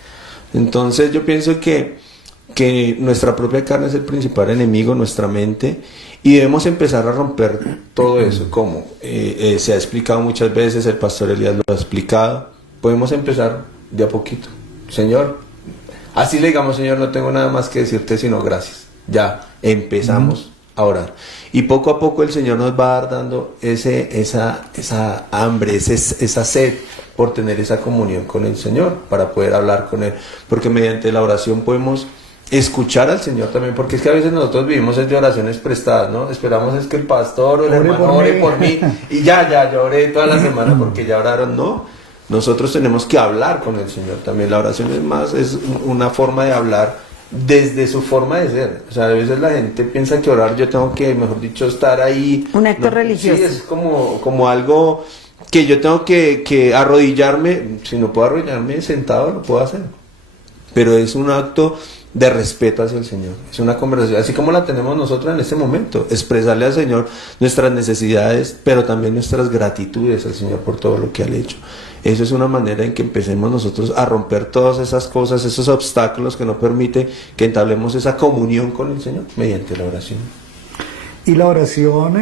Entonces yo pienso que nuestra propia carne es el principal enemigo, nuestra mente, y debemos empezar a romper todo eso. ¿Cómo? Se ha explicado muchas veces, el pastor Elías lo ha explicado. Podemos empezar de a poquito. Señor, así le digamos, Señor, no tengo nada más que decirte sino gracias. Ya empezamos a orar. Y poco a poco el Señor nos va a dar dando esa hambre, esa sed por tener esa comunión con el Señor, para poder hablar con Él, porque mediante la oración podemos escuchar al Señor también, porque es que a veces nosotros vivimos de oraciones prestadas, ¿no? Esperamos es que el pastor o el hermano ore por mí, y ya oré toda la semana porque ya oraron, no. Nosotros tenemos que hablar con el Señor también. La oración es una forma de hablar desde su forma de ser. O sea, a veces la gente piensa que orar yo tengo que, mejor dicho, estar ahí. Un acto religioso. Sí, es como algo que yo tengo que arrodillarme. Si no puedo arrodillarme sentado, lo puedo hacer. Pero es un acto de respeto hacia el Señor. Es una conversación, así como la tenemos nosotros en este momento. Expresarle al Señor nuestras necesidades, pero también nuestras gratitudes al Señor por todo lo que ha hecho. Eso es una manera en que empecemos nosotros a romper todas esas cosas, esos obstáculos que no permiten que entablemos esa comunión con el Señor mediante la oración. Y la oración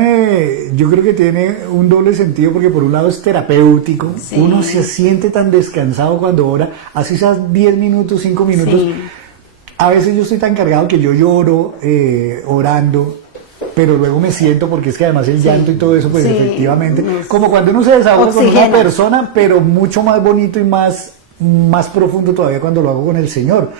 yo creo que tiene un doble sentido, porque por un lado es terapéutico, sí. Uno se siente tan descansado cuando ora, así sea 10 minutos, 5 minutos. Sí. A veces yo estoy tan cargado que yo lloro orando, pero luego me siento, porque es que además el llanto y todo eso, pues efectivamente, como cuando uno se desahoga con una persona, pero mucho más bonito y más profundo todavía cuando lo hago con el Señor.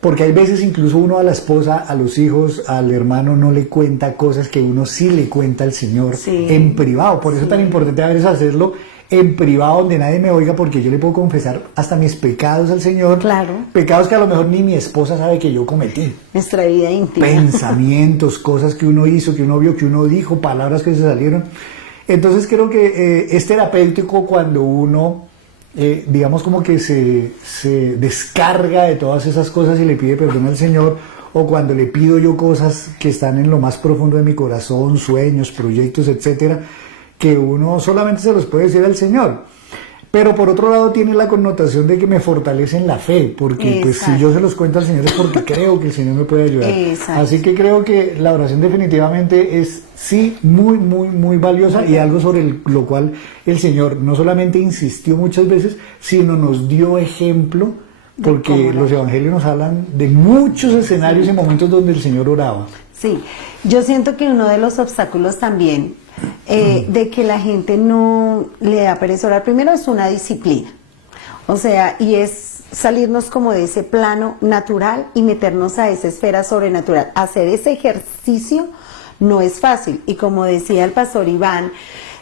Porque hay veces incluso uno a la esposa, a los hijos, al hermano no le cuenta cosas que uno sí le cuenta al Señor en privado. Por eso es tan importante a veces hacerlo en privado, donde nadie me oiga, porque yo le puedo confesar hasta mis pecados al Señor. Claro. Pecados que a lo mejor ni mi esposa sabe que yo cometí. Nuestra vida íntima. Pensamientos, cosas que uno hizo, que uno vio, que uno dijo, palabras que se salieron. Entonces creo que es terapéutico cuando uno... digamos como que se descarga de todas esas cosas y le pide perdón al Señor, o cuando le pido yo cosas que están en lo más profundo de mi corazón, sueños, proyectos, etcétera, que uno solamente se los puede decir al Señor. Pero por otro lado tiene la connotación de que me fortalecen la fe, porque pues si yo se los cuento al Señor es porque creo que el Señor me puede ayudar. Exacto. Así que creo que la oración definitivamente es sí muy valiosa, y algo sobre lo cual el Señor no solamente insistió muchas veces, sino nos dio ejemplo, porque los evangelios nos hablan de muchos escenarios y momentos donde el Señor oraba. Sí, yo siento que uno de los obstáculos también de que la gente no le da pereza orar, primero es una disciplina, o sea, y es salirnos como de ese plano natural y meternos a esa esfera sobrenatural. Hacer ese ejercicio no es fácil. Y como decía el pastor Iván,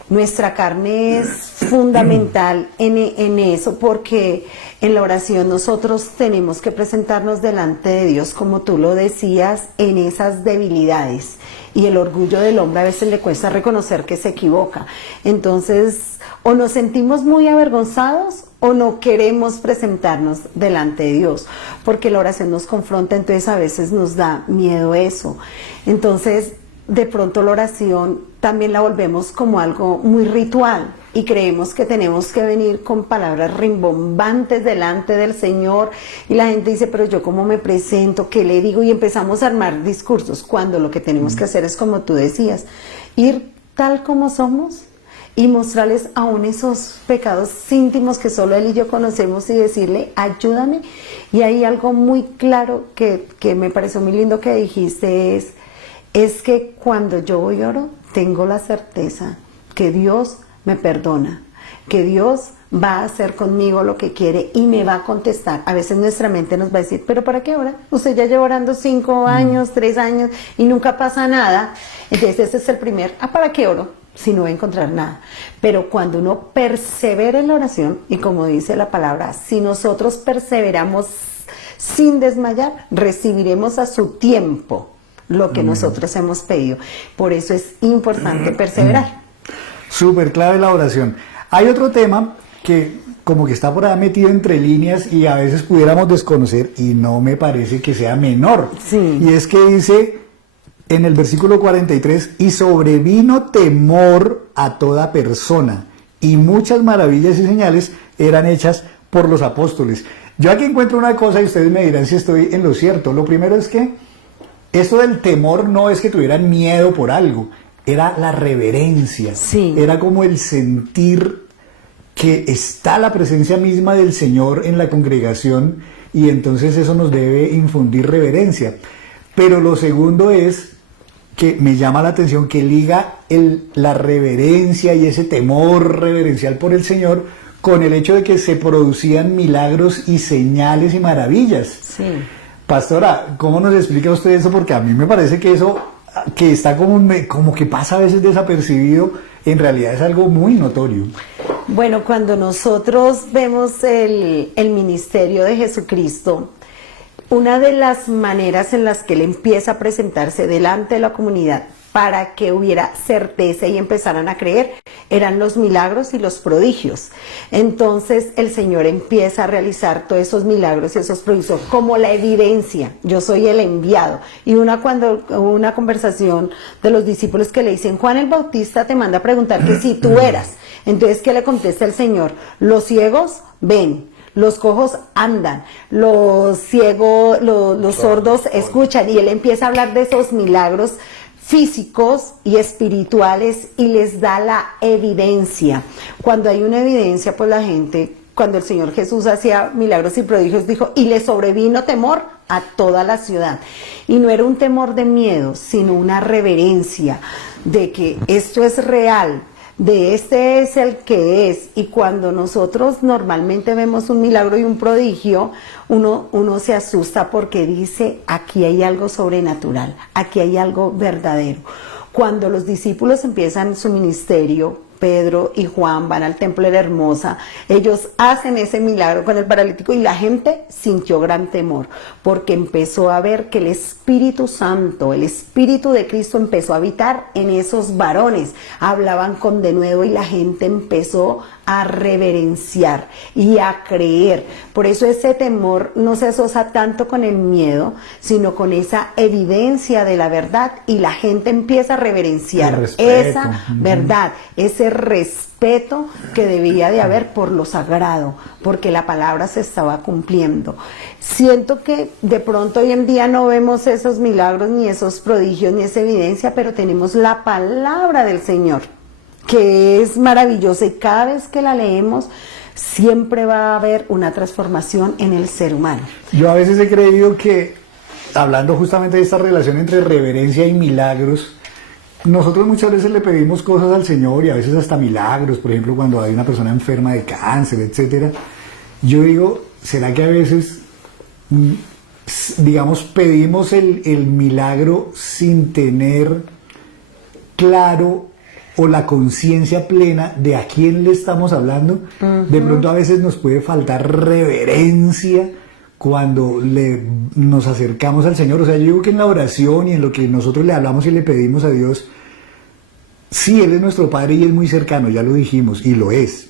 nuestra carne es fundamental en eso, porque en la oración nosotros tenemos que presentarnos delante de Dios, como tú lo decías, en esas debilidades. Y el orgullo del hombre a veces le cuesta reconocer que se equivoca. Entonces, o nos sentimos muy avergonzados o no queremos presentarnos delante de Dios, porque la oración nos confronta, entonces a veces nos da miedo eso. Entonces, de pronto la oración también la volvemos como algo muy ritual y creemos que tenemos que venir con palabras rimbombantes delante del Señor, y la gente dice, pero yo cómo me presento, qué le digo, y empezamos a armar discursos, cuando lo que tenemos que hacer es, como tú decías, ir tal como somos y mostrarles aún esos pecados íntimos que solo Él y yo conocemos, y decirle, ayúdame. Y hay algo muy claro que me pareció muy lindo que dijiste, es que cuando yo voy y oro, tengo la certeza que Dios me perdona, que Dios va a hacer conmigo lo que quiere y me va a contestar. A veces nuestra mente nos va a decir, pero ¿para qué ora? Usted ya lleva orando 5 años, 3 años y nunca pasa nada. Entonces ese es el primer, ¿para qué oro? Si no voy a encontrar nada. Pero cuando uno persevera en la oración, y como dice la palabra, si nosotros perseveramos sin desmayar, recibiremos a su tiempo lo que nosotros hemos pedido. Por eso es importante perseverar. Súper clave la oración. Hay otro tema que como que está por ahí metido entre líneas y a veces pudiéramos desconocer, y no me parece que sea menor. Sí. Y es que dice en el versículo 43, y sobrevino temor a toda persona, y muchas maravillas y señales eran hechas por los apóstoles. Yo aquí encuentro una cosa y ustedes me dirán si estoy en lo cierto. Lo primero es que esto del temor no es que tuvieran miedo por algo, era la reverencia. Sí. Era como el sentir que está la presencia misma del Señor en la congregación, y entonces eso nos debe infundir reverencia. Pero lo segundo es que me llama la atención que liga la reverencia y ese temor reverencial por el Señor con el hecho de que se producían milagros y señales y maravillas. Sí. Pastora, ¿cómo nos explica usted eso? Porque a mí me parece que eso, que está como que pasa a veces desapercibido, en realidad es algo muy notorio. Bueno, cuando nosotros vemos el ministerio de Jesucristo, una de las maneras en las que Él empieza a presentarse delante de la comunidad para que hubiera certeza y empezaran a creer, eran los milagros y los prodigios. Entonces el Señor empieza a realizar todos esos milagros y esos prodigios como la evidencia, yo soy el enviado. Y cuando hubo una conversación de los discípulos que le dicen, Juan el Bautista te manda a preguntar que si tú eras. Entonces, ¿qué le contesta el Señor? Los ciegos ven, los cojos andan, los ciegos, los sordos escuchan, y Él empieza a hablar de esos milagros físicos y espirituales y les da la evidencia. Cuando hay una evidencia, pues la gente, cuando el Señor Jesús hacía milagros y prodigios, dijo, y le sobrevino temor a toda la ciudad. Y no era un temor de miedo, sino una reverencia de que esto es real, de este es el que es. Y cuando nosotros normalmente vemos un milagro y un prodigio, uno se asusta porque dice, aquí hay algo sobrenatural, aquí hay algo verdadero. Cuando los discípulos empiezan su ministerio, Pedro y Juan van al templo de la Hermosa, ellos hacen ese milagro con el paralítico y la gente sintió gran temor, porque empezó a ver que el Espíritu Santo, el Espíritu de Cristo empezó a habitar en esos varones, hablaban con denuedo y la gente empezó a reverenciar y a creer. Por eso ese temor no se asocia tanto con el miedo, sino con esa evidencia de la verdad, y la gente empieza a reverenciar esa verdad, ese respeto que debía de haber por lo sagrado, porque la palabra se estaba cumpliendo. Siento que de pronto hoy en día no vemos esos milagros, ni esos prodigios, ni esa evidencia, pero tenemos la palabra del Señor, que es maravillosa, y cada vez que la leemos siempre va a haber una transformación en el ser humano. Yo a veces he creído que, hablando justamente de esta relación entre reverencia y milagros, nosotros muchas veces le pedimos cosas al Señor, y a veces hasta milagros, por ejemplo cuando hay una persona enferma de cáncer, etcétera. Yo digo, ¿será que a veces, digamos, pedimos el milagro sin tener claro o la conciencia plena de a quién le estamos hablando? De pronto a veces nos puede faltar reverencia cuando nos acercamos al Señor. O sea, yo digo que en la oración y en lo que nosotros le hablamos y le pedimos a Dios, sí, Él es nuestro Padre y es muy cercano, ya lo dijimos, y lo es.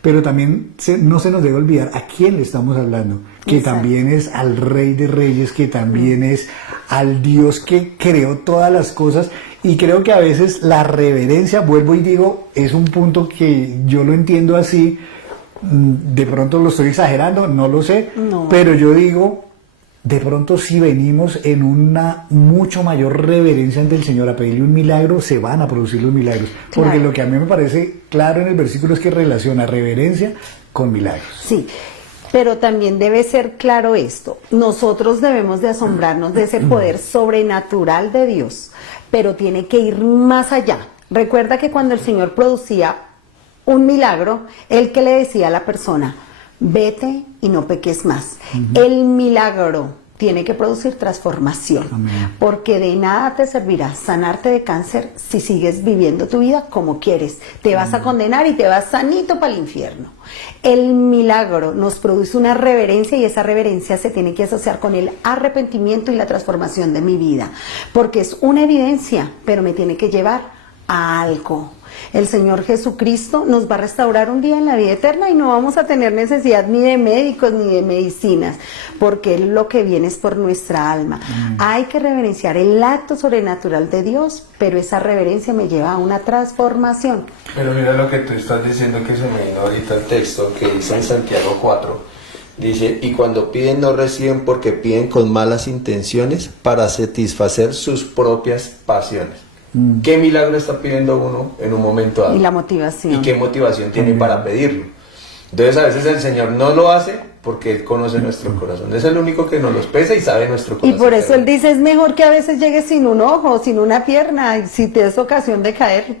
Pero también no se nos debe olvidar a quién le estamos hablando, que Exacto. también es al Rey de Reyes, que también es al Dios que creó todas las cosas. Y creo que a veces la reverencia, vuelvo y digo, es un punto que yo lo entiendo así, de pronto lo estoy exagerando, no lo sé, No. pero yo digo, de pronto si venimos en una mucho mayor reverencia ante el Señor a pedirle un milagro, se van a producir los milagros. Porque Claro. lo que a mí me parece claro en el versículo es que relaciona reverencia con milagros. Sí, pero también debe ser claro esto. Nosotros debemos de asombrarnos de ese poder sobrenatural de Dios, pero tiene que ir más allá. Recuerda que cuando el Señor producía un milagro, Él que le decía a la persona, vete y no peques más. El milagro tiene que producir transformación, Amén. porque de nada te servirá sanarte de cáncer si sigues viviendo tu vida como quieres. Te vas a condenar y te vas sanito para el infierno. El milagro nos produce una reverencia y esa reverencia se tiene que asociar con el arrepentimiento y la transformación de mi vida, porque es una evidencia, pero me tiene que llevar a algo. El Señor Jesucristo nos va a restaurar un día en la vida eterna y no vamos a tener necesidad ni de médicos ni de medicinas, porque Él lo que viene es por nuestra alma. Hay que reverenciar el acto sobrenatural de Dios, pero esa reverencia me lleva a una transformación. Pero mira lo que tú estás diciendo, que se me vino ahorita el texto que dice en Santiago 4. Dice, y cuando piden no reciben porque piden con malas intenciones para satisfacer sus propias pasiones. ¿Qué milagro está pidiendo uno en un momento dado? Y la motivación. ¿Y qué motivación tiene para pedirlo? Entonces a veces el Señor no lo hace porque Él conoce nuestro corazón. Es el único que nos los pesa y sabe nuestro Y corazón. por eso Él dice, es mejor que a veces llegues sin un ojo, sin una pierna, y si te es ocasión de caer.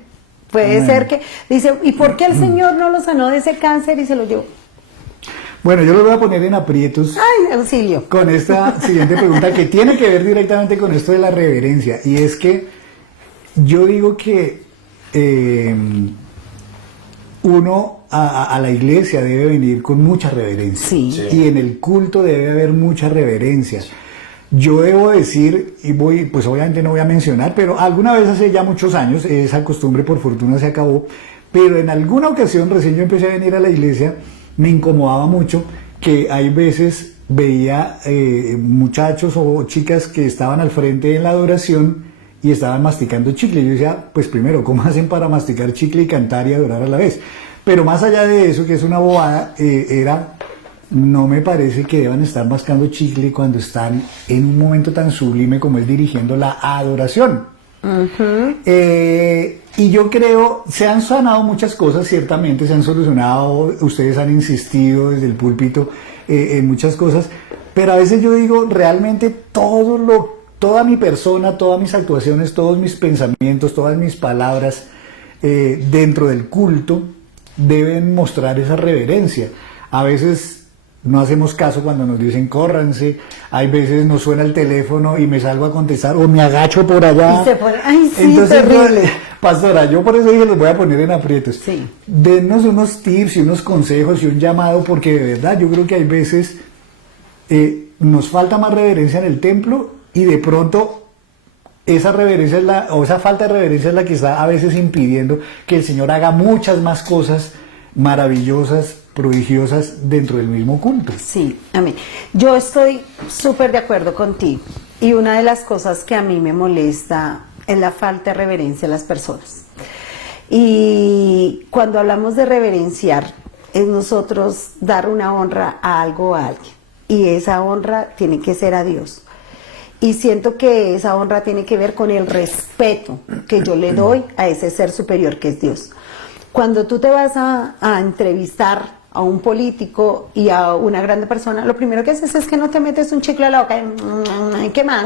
Puede ser que, dice, ¿y por qué el Señor no lo sanó de ese cáncer y se lo llevó? Bueno, yo lo voy a poner en aprietos Ay, auxilio. con esta siguiente pregunta que tiene que ver directamente con esto de la reverencia. Y es que yo digo que uno a la iglesia debe venir con mucha reverencia. Sí. Sí. Y en el culto debe haber mucha reverencia. Yo debo decir, y pues obviamente no voy a mencionar, pero alguna vez hace ya muchos años, esa costumbre por fortuna se acabó, pero en alguna ocasión, recién yo empecé a venir a la iglesia, me incomodaba mucho que hay veces veía muchachos o chicas que estaban al frente en la adoración y estaban masticando chicle. Yo decía, pues primero, ¿cómo hacen para masticar chicle y cantar y adorar a la vez? Pero más allá de eso, que es una bobada, no me parece que deban estar mascando chicle cuando están en un momento tan sublime como es dirigiendo la adoración. Y yo creo, se han sanado muchas cosas, ciertamente se han solucionado, ustedes han insistido desde el púlpito en muchas cosas, pero a veces yo digo, realmente toda mi persona, todas mis actuaciones, todos mis pensamientos, todas mis palabras dentro del culto deben mostrar esa reverencia. A veces no hacemos caso cuando nos dicen córranse, hay veces nos suena el teléfono y me salgo a contestar o me agacho por allá. Y se pone, ay, sí, Entonces, terrible. pastora, yo por eso dije, los voy a poner en aprietos. Sí. Denos unos tips y unos consejos y un llamado, porque de verdad yo creo que hay veces nos falta más reverencia en el templo y de pronto esa reverencia o esa falta de reverencia es la que está a veces impidiendo que el Señor haga muchas más cosas maravillosas, prodigiosas dentro del mismo culto. Sí, amén. Yo estoy súper de acuerdo contigo. Y una de las cosas que a mí me molesta es la falta de reverencia a las personas. Y cuando hablamos de reverenciar, es nosotros dar una honra a algo o a alguien. Y esa honra tiene que ser a Dios. Y siento que esa honra tiene que ver con el respeto que yo le doy a ese ser superior que es Dios. Cuando tú te vas a entrevistar a un político y a una grande persona, lo primero que haces es que no te metes un chicle a la boca y ¿qué más?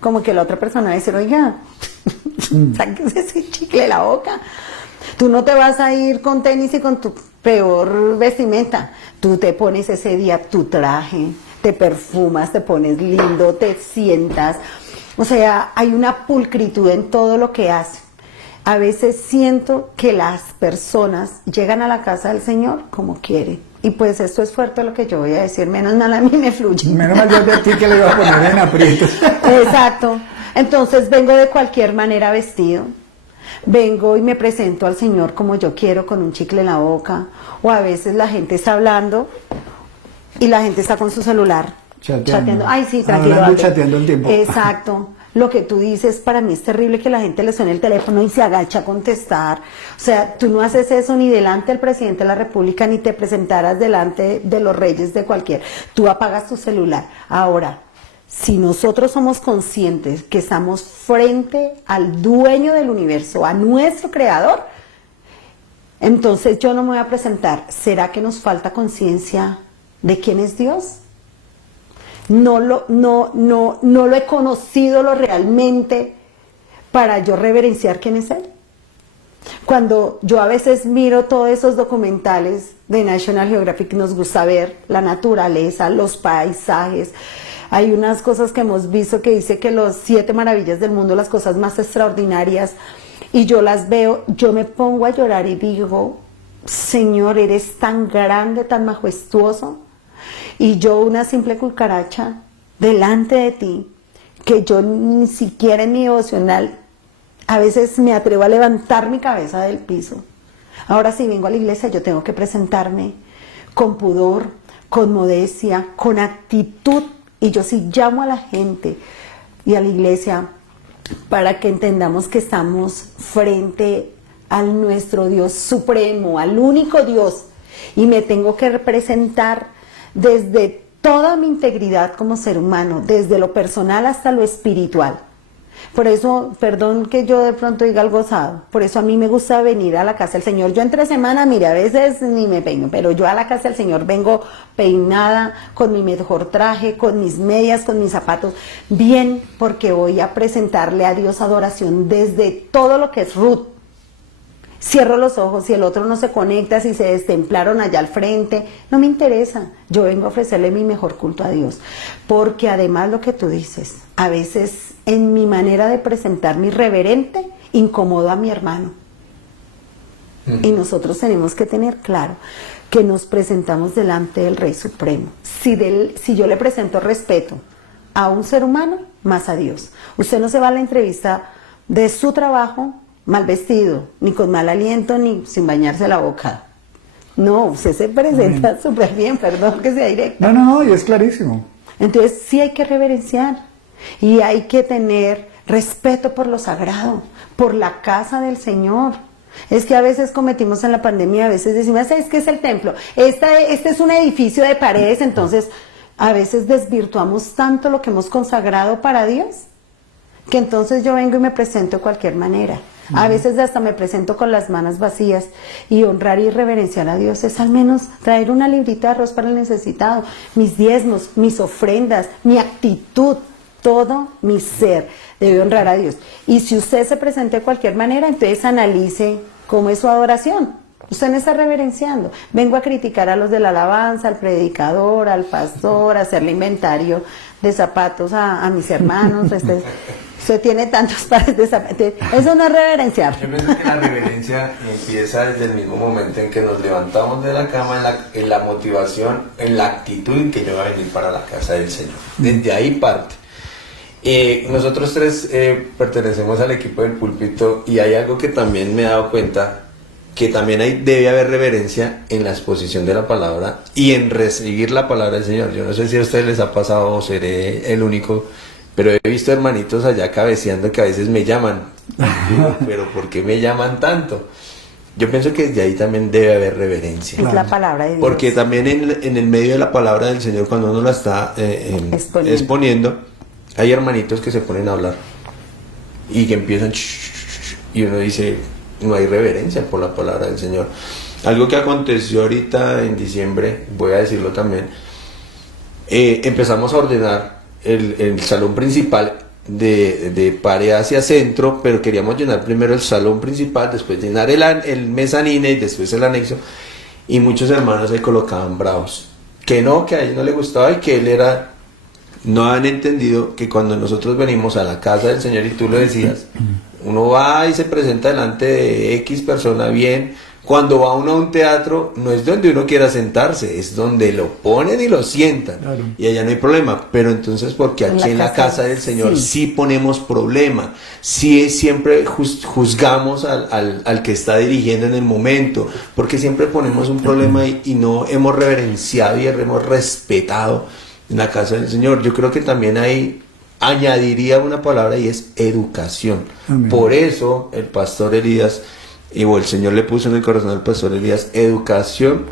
Como que la otra persona va a decir, oiga, sáquese ese chicle de la boca. Tú no te vas a ir con tenis y con tu peor vestimenta. Tú te pones ese día tu traje, te perfumas, te pones lindo, te sientas. O sea, hay una pulcritud en todo lo que haces. A veces siento que las personas llegan a la casa del Señor como quieren. Y pues esto es fuerte lo que yo voy a decir, menos mal a mí me fluye. Menos mal yo advertí que le iba a poner en aprietos. Exacto. Entonces vengo de cualquier manera vestido. Vengo y me presento al Señor como yo quiero, con un chicle en la boca. O a veces la gente está hablando y la gente está con su celular. Chateando. Ay, sí, tranquilo. Hablando y André. chateando el tiempo. Exacto. Lo que tú dices, para mí es terrible que la gente le suene el teléfono y se agacha a contestar. O sea, tú no haces eso ni delante del presidente de la República, ni te presentaras delante de los reyes de cualquier. Tú apagas tu celular. Ahora, si nosotros somos conscientes que estamos frente al dueño del universo, a nuestro creador, entonces yo no me voy a presentar. ¿Será que nos falta conciencia de quién es Dios? No lo he conocido lo realmente para yo reverenciar quién es Él. Cuando yo a veces miro todos esos documentales de National Geographic, nos gusta ver la naturaleza, los paisajes. Hay unas cosas que hemos visto que dice que los 7 maravillas del mundo, las cosas más extraordinarias, y yo las veo, yo me pongo a llorar y digo, Señor, eres tan grande, tan majestuoso, y yo una simple cucaracha delante de ti, que yo ni siquiera en mi devocional a veces me atrevo a levantar mi cabeza del piso. Ahora si vengo a la iglesia yo tengo que presentarme con pudor, con modestia, con actitud, y yo sí llamo a la gente y a la iglesia para que entendamos que estamos frente a nuestro Dios supremo, al único Dios, y me tengo que representar desde toda mi integridad como ser humano, desde lo personal hasta lo espiritual. Por eso, perdón que yo de pronto diga algo osado, por eso a mí me gusta venir a la casa del Señor. Yo entre semana, mire, a veces ni me peino, pero yo a la casa del Señor vengo peinada, con mi mejor traje, con mis medias, con mis zapatos, bien, porque voy a presentarle a Dios adoración desde todo lo que es Ruth. Cierro los ojos, si el otro no se conecta, si se destemplaron allá al frente, no me interesa. Yo vengo a ofrecerle mi mejor culto a Dios. Porque además lo que tú dices, a veces en mi manera de presentarme irreverente, incomodo a mi hermano. Y nosotros tenemos que tener claro que nos presentamos delante del Rey Supremo. Si yo le presento respeto a un ser humano, más a Dios. Usted no se va a la entrevista de su trabajo mal vestido, ni con mal aliento, ni sin bañarse la boca. No, usted se presenta súper bien, perdón que sea directa. No, y es clarísimo. Entonces sí hay que reverenciar y hay que tener respeto por lo sagrado, por la casa del Señor. Es que a veces cometimos en la pandemia, a veces decimos, es que es el templo, este es un edificio de paredes, entonces a veces desvirtuamos tanto lo que hemos consagrado para Dios, que entonces yo vengo y me presento de cualquier manera. A veces hasta me presento con las manos vacías, y honrar y reverenciar a Dios es al menos traer una librita de arroz para el necesitado, mis diezmos, mis ofrendas, mi actitud, todo mi ser debe honrar a Dios. Y si usted se presenta de cualquier manera, entonces analice cómo es su adoración. Usted no está reverenciando. Vengo a criticar a los de la alabanza, al predicador, al pastor, a hacerle inventario de zapatos a mis hermanos. Usted tiene tantos pares de zapatos. Eso no es reverenciar. Yo pienso que la reverencia empieza desde el mismo momento en que nos levantamos de la cama, en la motivación, en la actitud en que yo voy a venir para la casa del Señor. Desde ahí parte. Nosotros tres pertenecemos al equipo del púlpito, y hay algo que también me he dado cuenta, que también debe haber reverencia en la exposición de la palabra y en recibir la palabra del Señor. Yo no sé si a ustedes les ha pasado o seré el único, pero he visto hermanitos allá cabeceando que a veces me llaman. Digo, pero ¿por qué me llaman tanto? Yo pienso que desde ahí también debe haber reverencia. Es la palabra de Dios. Porque también en el medio de la palabra del Señor, cuando uno la está exponiendo, hay hermanitos que se ponen a hablar y que empiezan y uno dice, no hay reverencia por la palabra del Señor. Algo que aconteció ahorita en diciembre, voy a decirlo también, empezamos a ordenar el salón principal de pared hacia centro, pero queríamos llenar primero el salón principal, después llenar el mezanine y después el anexo. y muchos hermanos se colocaban bravos, que a ellos no les gustaba y que él era... No han entendido que cuando nosotros venimos a la casa del Señor, y tú lo decías, uno va y se presenta delante de X persona bien. Cuando va uno a un teatro, no es donde uno quiera sentarse, es donde lo ponen y lo sientan. Claro. Y allá no hay problema. Pero entonces, porque aquí en la casa del Señor sí ponemos problema, sí siempre juzgamos al que está dirigiendo en el momento, porque siempre ponemos un problema y no hemos reverenciado y hemos respetado en la casa del Señor. Yo creo que también ahí añadiría una palabra y es educación. Amén. Por eso el pastor Elías, o el Señor le puso en el corazón al pastor Elías, educación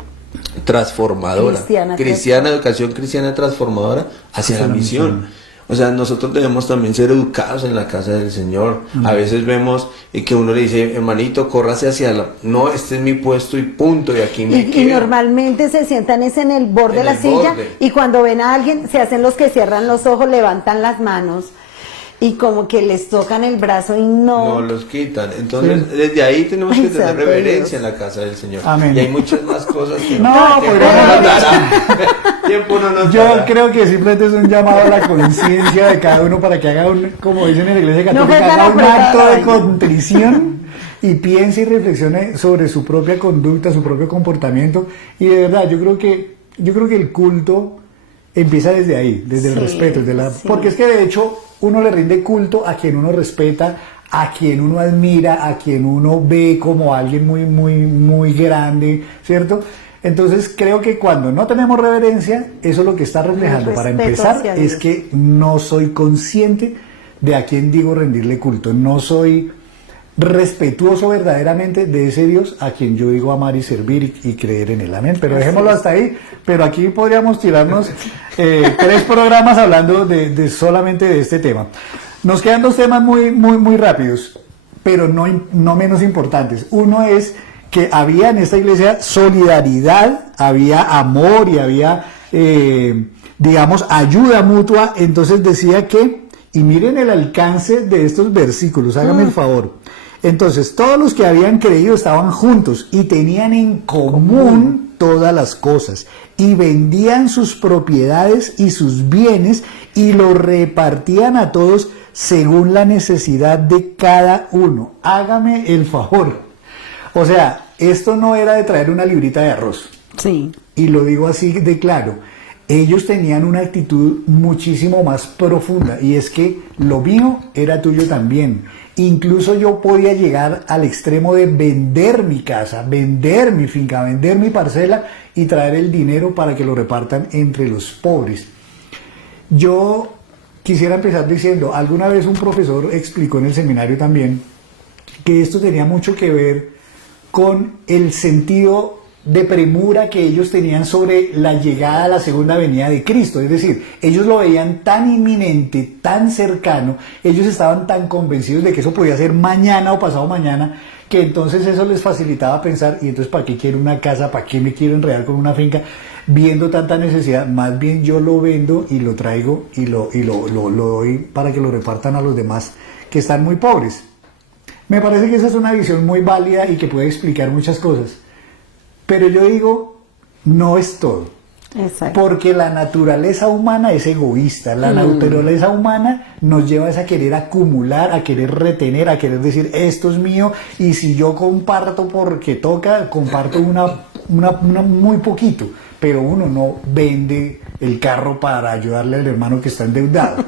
transformadora, educación cristiana transformadora hacia la misión. O sea, nosotros debemos también ser educados en la casa del Señor. A veces vemos que uno le dice, hermanito, córrase hacia no, este es mi puesto y punto, y aquí me quedo. Y normalmente se sientan es en el borde de la silla, y cuando ven a alguien se hacen los que cierran los ojos, levantan las manos y como que les tocan el brazo y no los quitan. Entonces, desde ahí tenemos que tener reverencia en la casa del Señor. Amén. Y hay muchas más cosas que tiempo no nos Yo dará. creo que simplemente es un llamado a la conciencia de cada uno para que haga como dicen en la Iglesia Católica, haga un acto de contrición y piense y reflexione sobre su propia conducta, su propio comportamiento. Y de verdad, yo creo que el culto empieza desde ahí, desde el respeto, porque es que de hecho uno le rinde culto a quien uno respeta, a quien uno admira, a quien uno ve como alguien muy, muy, muy grande, ¿cierto? Entonces creo que cuando no tenemos reverencia, eso lo que está reflejando, para empezar, es que no soy consciente de a quién digo rendirle culto, no soy respetuoso verdaderamente de ese Dios a quien yo digo amar y servir y creer en él. Amén. Pero dejémoslo hasta ahí. Pero aquí podríamos tirarnos 3 programas hablando de solamente de este tema. Nos quedan 2 temas muy, muy, muy rápidos, pero no menos importantes. Uno es que había en esta iglesia solidaridad, había amor y había, digamos, ayuda mutua. Entonces decía que, y miren el alcance de estos versículos, hágame el favor. Entonces, todos los que habían creído estaban juntos y tenían en común todas las cosas, y vendían sus propiedades y sus bienes y los repartían a todos según la necesidad de cada uno. Hágame el favor. O sea, esto no era de traer una librita de arroz. Sí. Y lo digo así de claro. Ellos tenían una actitud muchísimo más profunda, y es que lo mío era tuyo también. Incluso yo podía llegar al extremo de vender mi casa, vender mi finca, vender mi parcela y traer el dinero para que lo repartan entre los pobres. Yo quisiera empezar diciendo, alguna vez un profesor explicó en el seminario también que esto tenía mucho que ver con el sentido de premura que ellos tenían sobre la llegada a la segunda venida de Cristo. Es decir, ellos lo veían tan inminente, tan cercano, ellos estaban tan convencidos de que eso podía ser mañana o pasado mañana, que entonces eso les facilitaba pensar, y entonces ¿para qué quiero una casa? ¿Para qué me quiero enredar con una finca? Viendo tanta necesidad, más bien yo lo vendo y lo traigo y lo doy para que lo repartan a los demás que están muy pobres. Me parece que esa es una visión muy válida y que puede explicar muchas cosas. Pero yo digo, no es todo. Exacto. Porque la naturaleza humana es egoísta. La naturaleza humana nos lleva a querer acumular, a querer retener, a querer decir, esto es mío, y si yo comparto porque toca, comparto una muy poquito. Pero uno no vende el carro para ayudarle al hermano que está endeudado.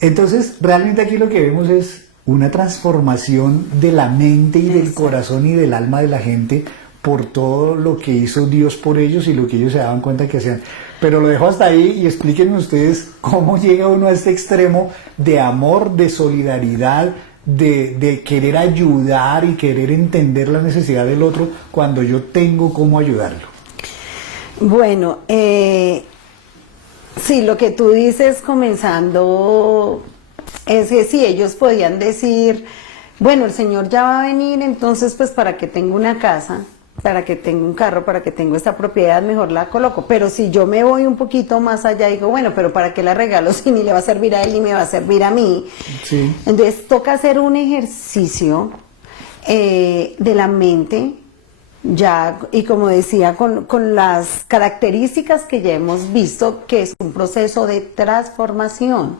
Entonces, realmente aquí lo que vemos es una transformación de la mente y del corazón y del alma de la gente por todo lo que hizo Dios por ellos y lo que ellos se daban cuenta que hacían. Pero lo dejo hasta ahí y explíquenme ustedes cómo llega uno a este extremo de amor, de solidaridad, de querer ayudar y querer entender la necesidad del otro cuando yo tengo cómo ayudarlo. Bueno, sí, lo que tú dices comenzando es que sí, ellos podían decir, bueno, el Señor ya va a venir, entonces pues para que tenga una casa, para que tenga un carro, para que tenga esta propiedad, mejor la coloco. Pero si yo me voy un poquito más allá, digo, bueno, pero ¿para qué la regalo si ni le va a servir a él ni me va a servir a mí? Sí. Entonces toca hacer un ejercicio de la mente ya, y como decía, con las características que ya hemos visto, que es un proceso de transformación.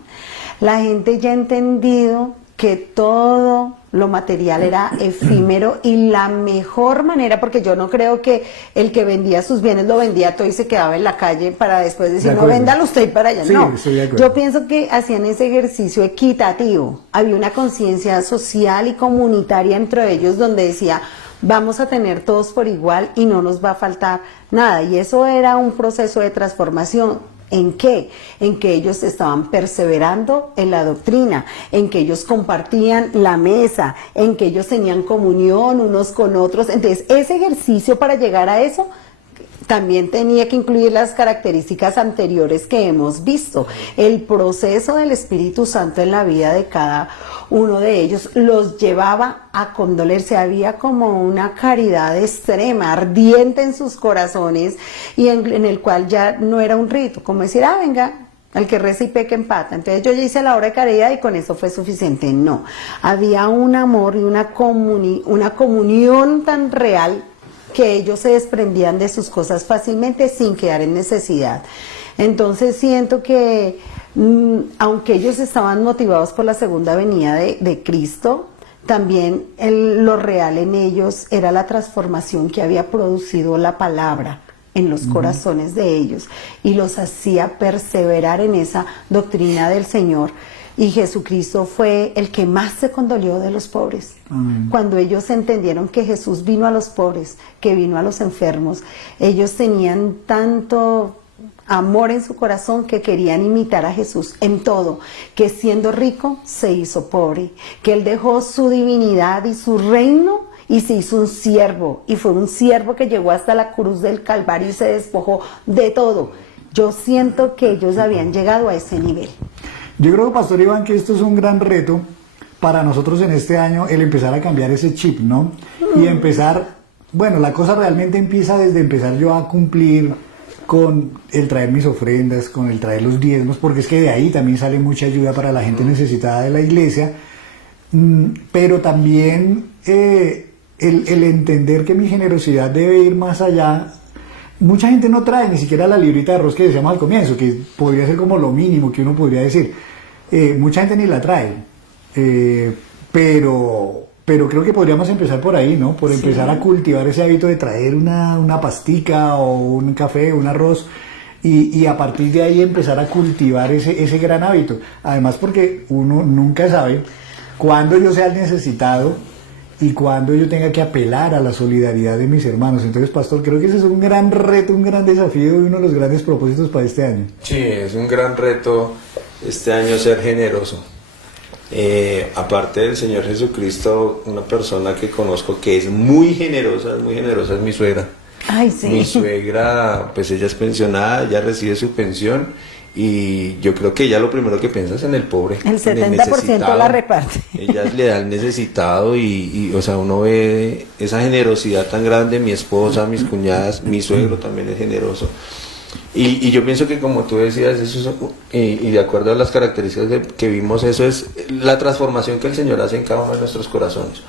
La gente ya ha entendido que todo lo material era efímero y la mejor manera, porque yo no creo que el que vendía sus bienes lo vendía todo y se quedaba en la calle para después decir, no, véndalo usted y para allá. Sí, no, estoy de acuerdo. yo pienso que hacían ese ejercicio equitativo. Había una conciencia social y comunitaria entre ellos donde decía, vamos a tener todos por igual y no nos va a faltar nada. Y eso era un proceso de transformación. ¿En qué? En que ellos estaban perseverando en la doctrina, en que ellos compartían la mesa, en que ellos tenían comunión unos con otros. Entonces, ese ejercicio para llegar a eso también tenía que incluir las características anteriores que hemos visto. El proceso del Espíritu Santo en la vida de cada uno de ellos los llevaba a condolerse. Había como una caridad extrema, ardiente en sus corazones, y en el cual ya no era un rito, como decir, venga, el que reza y peca empata. Entonces yo ya hice la obra de caridad y con eso fue suficiente. No, había un amor y una comunión tan real que ellos se desprendían de sus cosas fácilmente sin quedar en necesidad. Entonces siento que aunque ellos estaban motivados por la segunda venida de Cristo, también lo real en ellos era la transformación que había producido la palabra en los corazones de ellos y los hacía perseverar en esa doctrina del Señor. Y Jesucristo fue el que más se condolió de los pobres. Cuando ellos entendieron que Jesús vino a los pobres, que vino a los enfermos, ellos tenían tanto amor en su corazón que querían imitar a Jesús en todo, que siendo rico se hizo pobre, que Él dejó su divinidad y su reino y se hizo un siervo, y fue un siervo que llegó hasta la cruz del Calvario y se despojó de todo. Yo siento que ellos habían llegado a ese nivel. Yo creo, Pastor Iván, que esto es un gran reto para nosotros en este año, el empezar a cambiar ese chip, ¿no? Y empezar, bueno, la cosa realmente empieza desde empezar yo a cumplir con el traer mis ofrendas, con el traer los diezmos, porque es que de ahí también sale mucha ayuda para la gente necesitada de la iglesia, pero también el entender que mi generosidad debe ir más allá. Mucha gente no trae ni siquiera la librita de arroz que decíamos al comienzo, que podría ser como lo mínimo que uno podría decir. Mucha gente ni la trae, pero creo que podríamos empezar por ahí, ¿no? Por empezar a cultivar ese hábito de traer una pastica o un café, un arroz, y a partir de ahí empezar a cultivar ese gran hábito. Además, porque uno nunca sabe cuándo yo sea el necesitado y cuando yo tenga que apelar a la solidaridad de mis hermanos. Entonces, Pastor, creo que ese es un gran reto, un gran desafío y uno de los grandes propósitos para este año. Sí, es un gran reto este año ser generoso. Aparte del Señor Jesucristo, una persona que conozco que es muy generosa es mi suegra. Ay, sí. Mi suegra, pues ella es pensionada, ella recibe su pensión. Y yo creo que ella lo primero que piensa es en el pobre. El 70% la reparte. Ella le da al necesitado y, o sea, uno ve esa generosidad tan grande. Mi esposa, mis cuñadas, mi suegro también es generoso. Y yo pienso que, como tú decías, eso es, y de acuerdo a las características que vimos, eso es la transformación que el Señor hace en cada uno de nuestros corazones.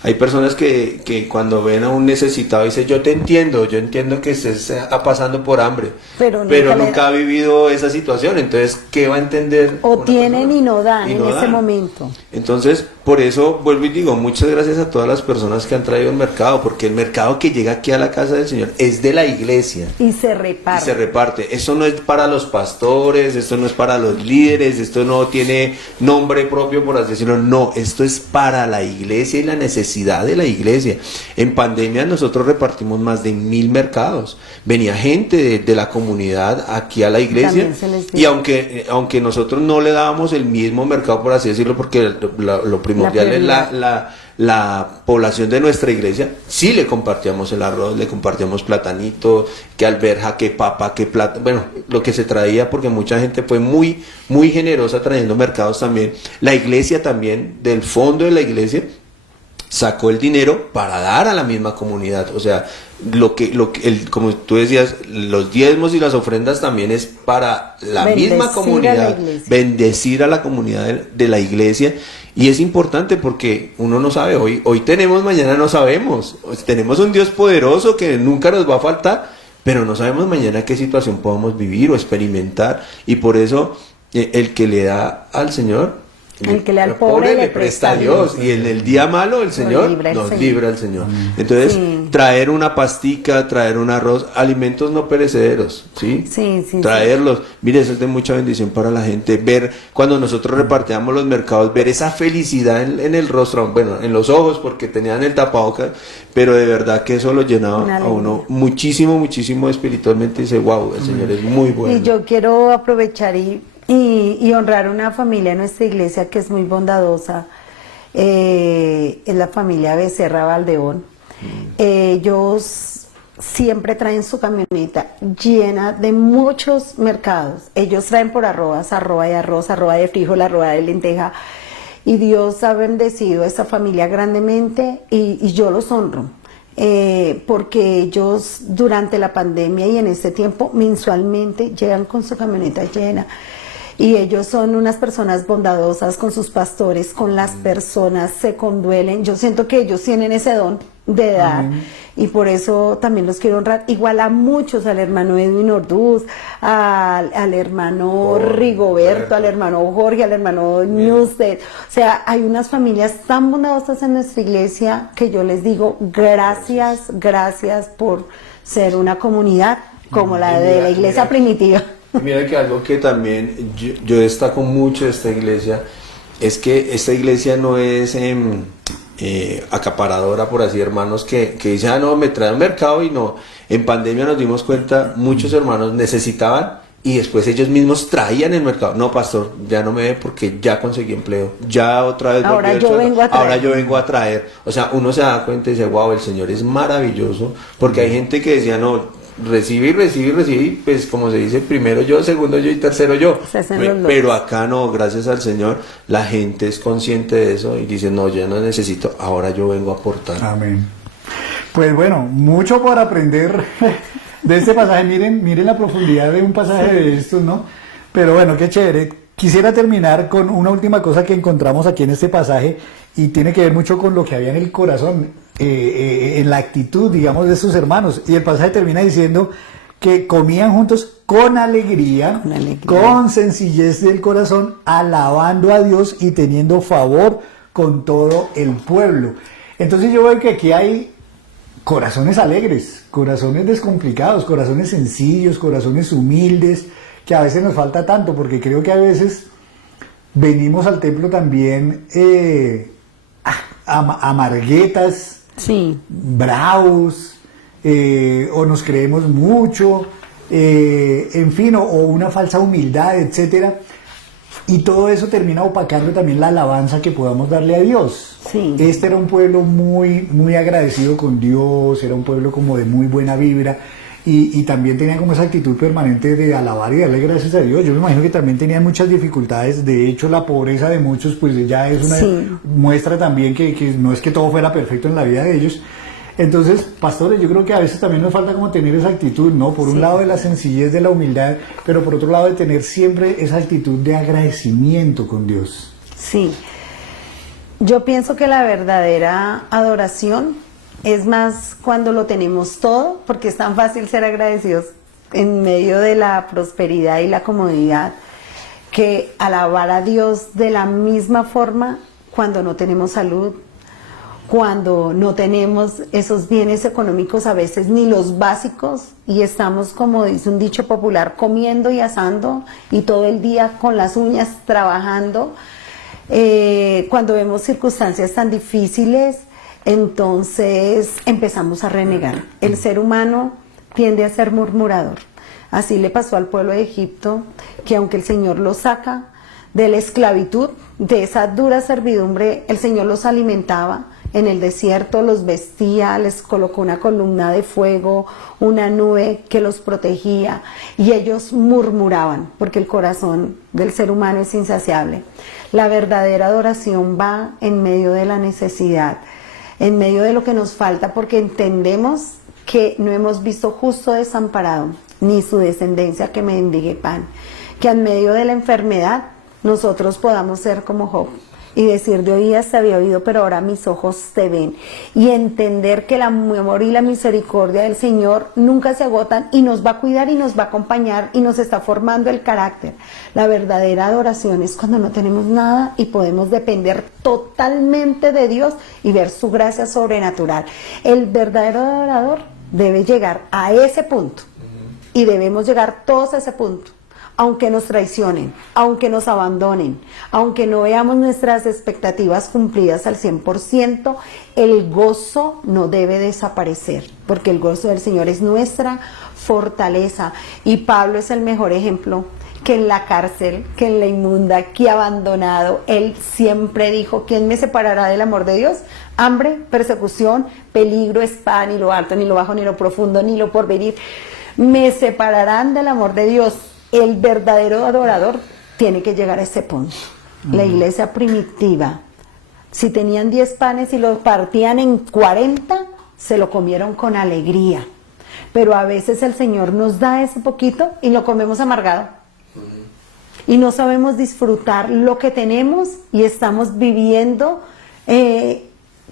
Hay personas que cuando ven a un necesitado dicen, yo entiendo que estés pasando por hambre, pero nunca ha vivido esa situación. Entonces, ¿qué va a entender? O tienen y no dan en ese momento. Entonces, por eso vuelvo y digo, muchas gracias a todas las personas que han traído el mercado, porque el mercado que llega aquí a la casa del Señor es de la iglesia. Y se reparte. Eso no es para los pastores, esto no es para los líderes, esto no tiene nombre propio, por así decirlo. No, esto es para la iglesia y la necesidad de la iglesia. En pandemia nosotros repartimos más de 1,000 mercados. Venía gente de la comunidad aquí a la iglesia, y aunque nosotros no le dábamos el mismo mercado, por así decirlo, porque lo primordial es la población de nuestra iglesia, sí le compartíamos el arroz, le compartíamos platanito, que alberja, que papa, que plata, bueno, lo que se traía, porque mucha gente fue muy, muy generosa trayendo mercados también. La iglesia también, del fondo de la iglesia, sacó el dinero para dar a la misma comunidad. O sea, como tú decías, los diezmos y las ofrendas también es para la misma comunidad, bendecir a la comunidad de la iglesia. Y es importante porque uno no sabe, hoy tenemos, mañana no sabemos. Tenemos un Dios poderoso que nunca nos va a faltar, pero no sabemos mañana qué situación podamos vivir o experimentar. Y por eso el que le da al Señor, el que le da al pobre le presta a Dios. Y en el día malo el Señor nos libra al Señor. Entonces, traer una pastica, traer un arroz, alimentos no perecederos, ¿sí? Sí, traerlos. Mire, eso es de mucha bendición para la gente. Ver, cuando nosotros repartíamos los mercados, ver esa felicidad en el rostro, bueno, en los ojos, porque tenían el tapabocas, pero de verdad que eso lo llenaba a uno muchísimo, muchísimo espiritualmente. Dice, wow, el Señor es muy bueno. Y yo quiero aprovechar y honrar una familia en nuestra iglesia que es muy bondadosa, es la familia Becerra Valdeón. Ellos siempre traen su camioneta llena de muchos mercados. Ellos traen por arroba de arroz, arroba de frijol, arroba de lenteja. Y Dios ha bendecido a esta familia grandemente y yo los honro. Porque ellos durante la pandemia y en este tiempo mensualmente llegan con su camioneta llena. Y ellos son unas personas bondadosas con sus pastores, con las personas, se conduelen. Yo siento que ellos tienen ese don de dar y por eso también los quiero honrar. Igual a muchos, al hermano Edwin Orduz, al hermano Rigoberto, al hermano Jorge, al hermano Newsted. O sea, hay unas familias tan bondadosas en nuestra iglesia que yo les digo gracias por ser una comunidad como la de la iglesia primitiva. Mira que algo que también yo destaco mucho de esta iglesia es que esta iglesia no es acaparadora, por así, hermanos, que dicen, no, me trae un mercado y no. En pandemia nos dimos cuenta, muchos hermanos necesitaban y después ellos mismos traían el mercado. No, pastor, ya no me ve porque ya conseguí empleo, ya otra vez ahora yo vengo a traer. O sea, uno se da cuenta y dice, wow, el Señor es maravilloso, porque hay gente que decía, no, recibir, pues como se dice, primero yo, segundo yo y tercero yo. Pero acá no, gracias al Señor, la gente es consciente de eso y dice, no, yo no necesito, ahora yo vengo a aportar. Amén. Pues bueno, mucho por aprender de este pasaje. Miren la profundidad de un pasaje de estos, ¿no? Pero bueno, qué chévere. Quisiera terminar con una última cosa que encontramos aquí en este pasaje y tiene que ver mucho con lo que había en el corazón, en la actitud, digamos, de sus hermanos. Y el pasaje termina diciendo que comían juntos con alegría, con sencillez del corazón, alabando a Dios y teniendo favor con todo el pueblo. Entonces yo veo que aquí hay corazones alegres, corazones descomplicados, corazones sencillos, corazones humildes, que a veces nos falta tanto, porque creo que a veces venimos al templo también amarguetas, bravos, o nos creemos mucho, en fin, o una falsa humildad, etcétera. Y todo eso termina opacando también la alabanza que podamos darle a Dios. Sí. Este era un pueblo muy agradecido con Dios, era un pueblo como de muy buena vibra. Y también tenía como esa actitud permanente de alabar y darle gracias a Dios. Yo me imagino que también tenían muchas dificultades. De hecho, la pobreza de muchos pues ya es una muestra también que no es que todo fuera perfecto en la vida de ellos. Entonces, pastores, yo creo que a veces también nos falta como tener esa actitud, ¿no? Por un lado de la sencillez, de la humildad, pero por otro lado de tener siempre esa actitud de agradecimiento con Dios. Sí. Yo pienso que la verdadera adoración es más cuando lo tenemos todo, porque es tan fácil ser agradecidos en medio de la prosperidad y la comodidad, que alabar a Dios de la misma forma cuando no tenemos salud, cuando no tenemos esos bienes económicos, a veces ni los básicos, y estamos, como dice un dicho popular, comiendo y asando y todo el día con las uñas trabajando. Cuando vemos circunstancias tan difíciles, entonces empezamos a renegar. El ser humano tiende a ser murmurador. Así le pasó al pueblo de Egipto, que aunque el Señor los saca de la esclavitud, de esa dura servidumbre, el Señor los alimentaba. En el desierto los vestía, les colocó una columna de fuego, una nube que los protegía, y ellos murmuraban, porque el corazón del ser humano es insaciable. La verdadera adoración va en medio de la necesidad, en medio de lo que nos falta, porque entendemos que no hemos visto justo desamparado, ni su descendencia que mendigue pan. Que en medio de la enfermedad nosotros podamos ser como Job y decir de oídas te había oído, pero ahora mis ojos te ven, y entender que el amor y la misericordia del Señor nunca se agotan y nos va a cuidar y nos va a acompañar y nos está formando el carácter. La verdadera adoración es cuando no tenemos nada y podemos depender totalmente de Dios y ver su gracia sobrenatural. El verdadero adorador debe llegar a ese punto y debemos llegar todos a ese punto. Aunque nos traicionen, aunque nos abandonen, aunque no veamos nuestras expectativas cumplidas al 100%, el gozo no debe desaparecer, porque el gozo del Señor es nuestra fortaleza. Y Pablo es el mejor ejemplo, que en la cárcel, que en la inmunda, que abandonado, él siempre dijo: ¿quién me separará del amor de Dios? Hambre, persecución, peligro, espada, ni lo alto, ni lo bajo, ni lo profundo, ni lo porvenir. Me separarán del amor de Dios. El verdadero adorador tiene que llegar a ese punto. La iglesia primitiva, si tenían 10 panes y los partían en 40, se lo comieron con alegría. Pero a veces el Señor nos da ese poquito y lo comemos amargado. Y no sabemos disfrutar lo que tenemos y estamos viviendo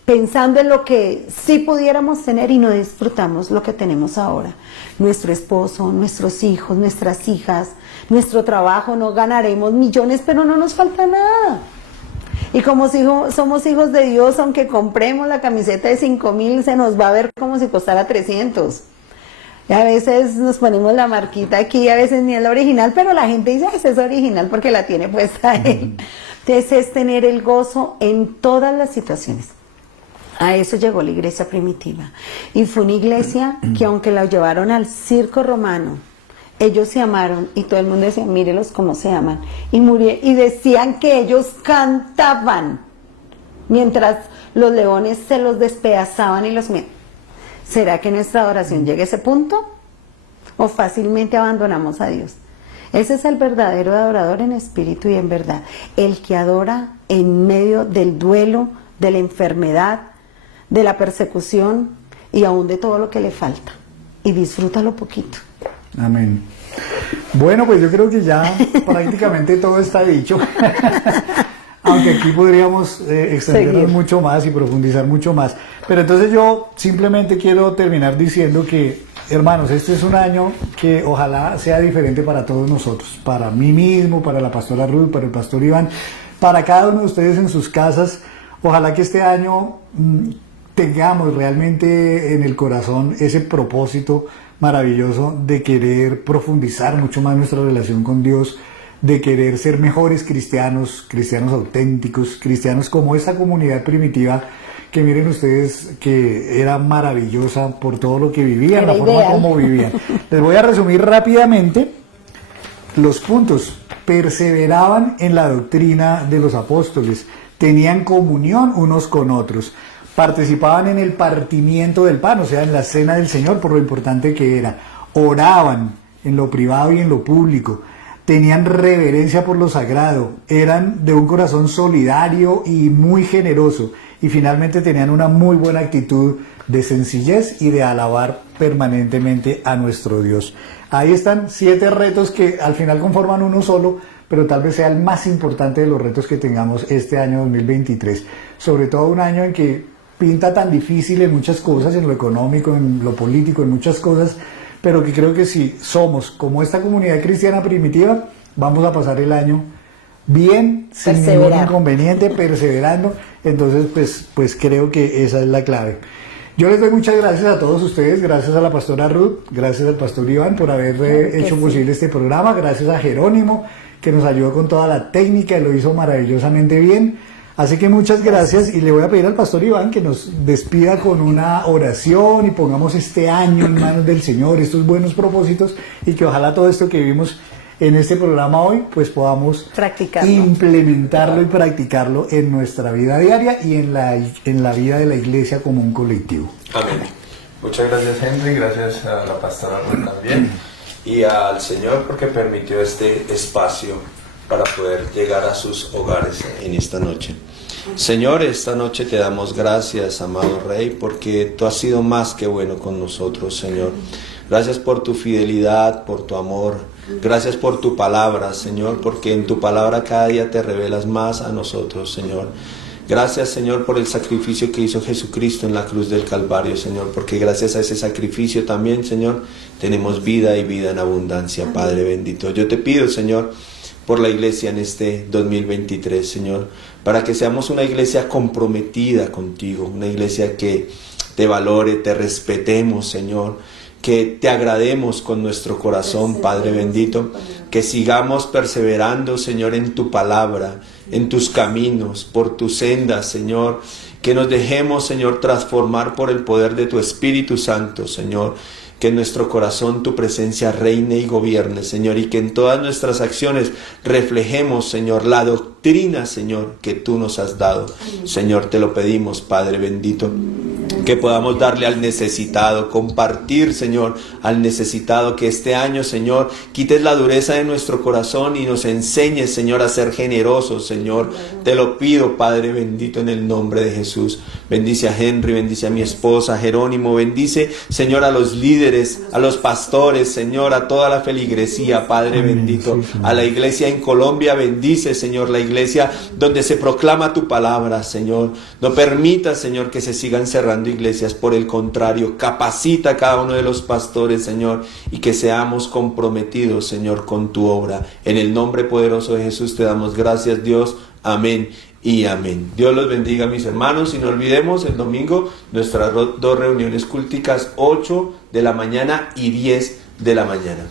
pensando en lo que sí pudiéramos tener y no disfrutamos lo que tenemos ahora. Nuestro esposo, nuestros hijos, nuestras hijas, nuestro trabajo, no ganaremos millones, pero no nos falta nada. Y como somos hijos de Dios, aunque compremos la camiseta de 5,000, se nos va a ver como si costara 300. Y a veces nos ponemos la marquita aquí, a veces ni es la original, pero la gente dice: esa es original porque la tiene puesta él. Entonces es tener el gozo en todas las situaciones. A eso llegó la iglesia primitiva. Y fue una iglesia que, aunque la llevaron al circo romano, ellos se amaron y todo el mundo decía: mírelos cómo se aman. Y decían que ellos cantaban mientras los leones se los despedazaban y los... ¿Será que nuestra adoración llega a ese punto? ¿O fácilmente abandonamos a Dios? Ese es el verdadero adorador en espíritu y en verdad. El que adora en medio del duelo, de la enfermedad, de la persecución y aún de todo lo que le falta, y disfrútalo poquito. Amén. Bueno, pues yo creo que ya prácticamente todo está dicho. Aunque aquí podríamos extendernos mucho más y profundizar mucho más. Pero entonces yo simplemente quiero terminar diciendo que, hermanos, este es un año que ojalá sea diferente para todos nosotros, para mí mismo, para la pastora Ruth, para el pastor Iván, para cada uno de ustedes en sus casas. Ojalá que este año tengamos realmente en el corazón ese propósito maravilloso de querer profundizar mucho más nuestra relación con Dios, de querer ser mejores cristianos, cristianos auténticos, cristianos como esa comunidad primitiva que miren ustedes que era maravillosa por todo lo que vivían, era la forma ideal. como vivían. Les voy a resumir rápidamente los puntos. Perseveraban en la doctrina de los apóstoles, tenían comunión unos con otros, participaban en el partimiento del pan, o sea, en la cena del Señor, por lo importante que era, oraban en lo privado y en lo público, tenían reverencia por lo sagrado, eran de un corazón solidario y muy generoso, y finalmente tenían una muy buena actitud de sencillez y de alabar permanentemente a nuestro Dios. Ahí están 7 retos que al final conforman uno solo, pero tal vez sea el más importante de los retos que tengamos este año 2023. Sobre todo un año en que pinta tan difícil en muchas cosas, en lo económico, en lo político, en muchas cosas, pero que creo que si somos como esta comunidad cristiana primitiva, vamos a pasar el año bien, sin ningún inconveniente, perseverando. Entonces, pues creo que esa es la clave. Yo les doy muchas gracias a todos ustedes, gracias a la pastora Ruth, gracias al pastor Iván por haber hecho posible este programa, gracias a Jerónimo, que nos ayudó con toda la técnica y lo hizo maravillosamente bien. Así que muchas gracias y le voy a pedir al pastor Iván que nos despida con una oración y pongamos este año en manos del Señor, estos buenos propósitos, y que ojalá todo esto que vimos en este programa hoy, pues podamos implementarlo y practicarlo en nuestra vida diaria y en la vida de la iglesia como un colectivo. Amén. Muchas gracias, Henry, gracias a la pastora Ruth también y al Señor porque permitió este espacio para poder llegar a sus hogares en esta noche. Señor, esta noche te damos gracias, amado Rey, porque tú has sido más que bueno con nosotros, Señor. Gracias por tu fidelidad, por tu amor. Gracias por tu palabra, Señor, porque en tu palabra cada día te revelas más a nosotros, Señor. Gracias, Señor, por el sacrificio que hizo Jesucristo en la cruz del Calvario, Señor, porque gracias a ese sacrificio también, Señor, tenemos vida y vida en abundancia, Padre bendito. Yo te pido, Señor, por la iglesia en este 2023, Señor, para que seamos una iglesia comprometida contigo, una iglesia que te valore, te respetemos, Señor, que te agrademos con nuestro corazón, Padre bendito, que sigamos perseverando, Señor, en tu palabra, en tus caminos, por tus sendas, Señor, que nos dejemos, Señor, transformar por el poder de tu Espíritu Santo, Señor, que en nuestro corazón tu presencia reine y gobierne, Señor, y que en todas nuestras acciones reflejemos, Señor, la doctrina, Señor, que tú nos has dado. Señor, te lo pedimos, Padre bendito, que podamos darle al necesitado, compartir, Señor, al necesitado, que este año, Señor, quites la dureza de nuestro corazón y nos enseñes, Señor, a ser generosos, Señor. Te lo pido, Padre bendito, en el nombre de Jesús. Bendice a Henry, bendice a mi esposa, a Jerónimo, bendice, Señor, a los líderes, a los pastores, Señor, a toda la feligresía, Padre bendito, a la iglesia en Colombia, bendice, Señor, la iglesia donde se proclama tu palabra, Señor. No permita, Señor, que se sigan cerrando iglesias, por el contrario, capacita a cada uno de los pastores, Señor, y que seamos comprometidos, Señor, con tu obra. En el nombre poderoso de Jesús te damos gracias, Dios. Amén y amén. Dios los bendiga, mis hermanos, y no olvidemos el domingo nuestras dos reuniones culticas, 8 de la mañana y 10 de la mañana.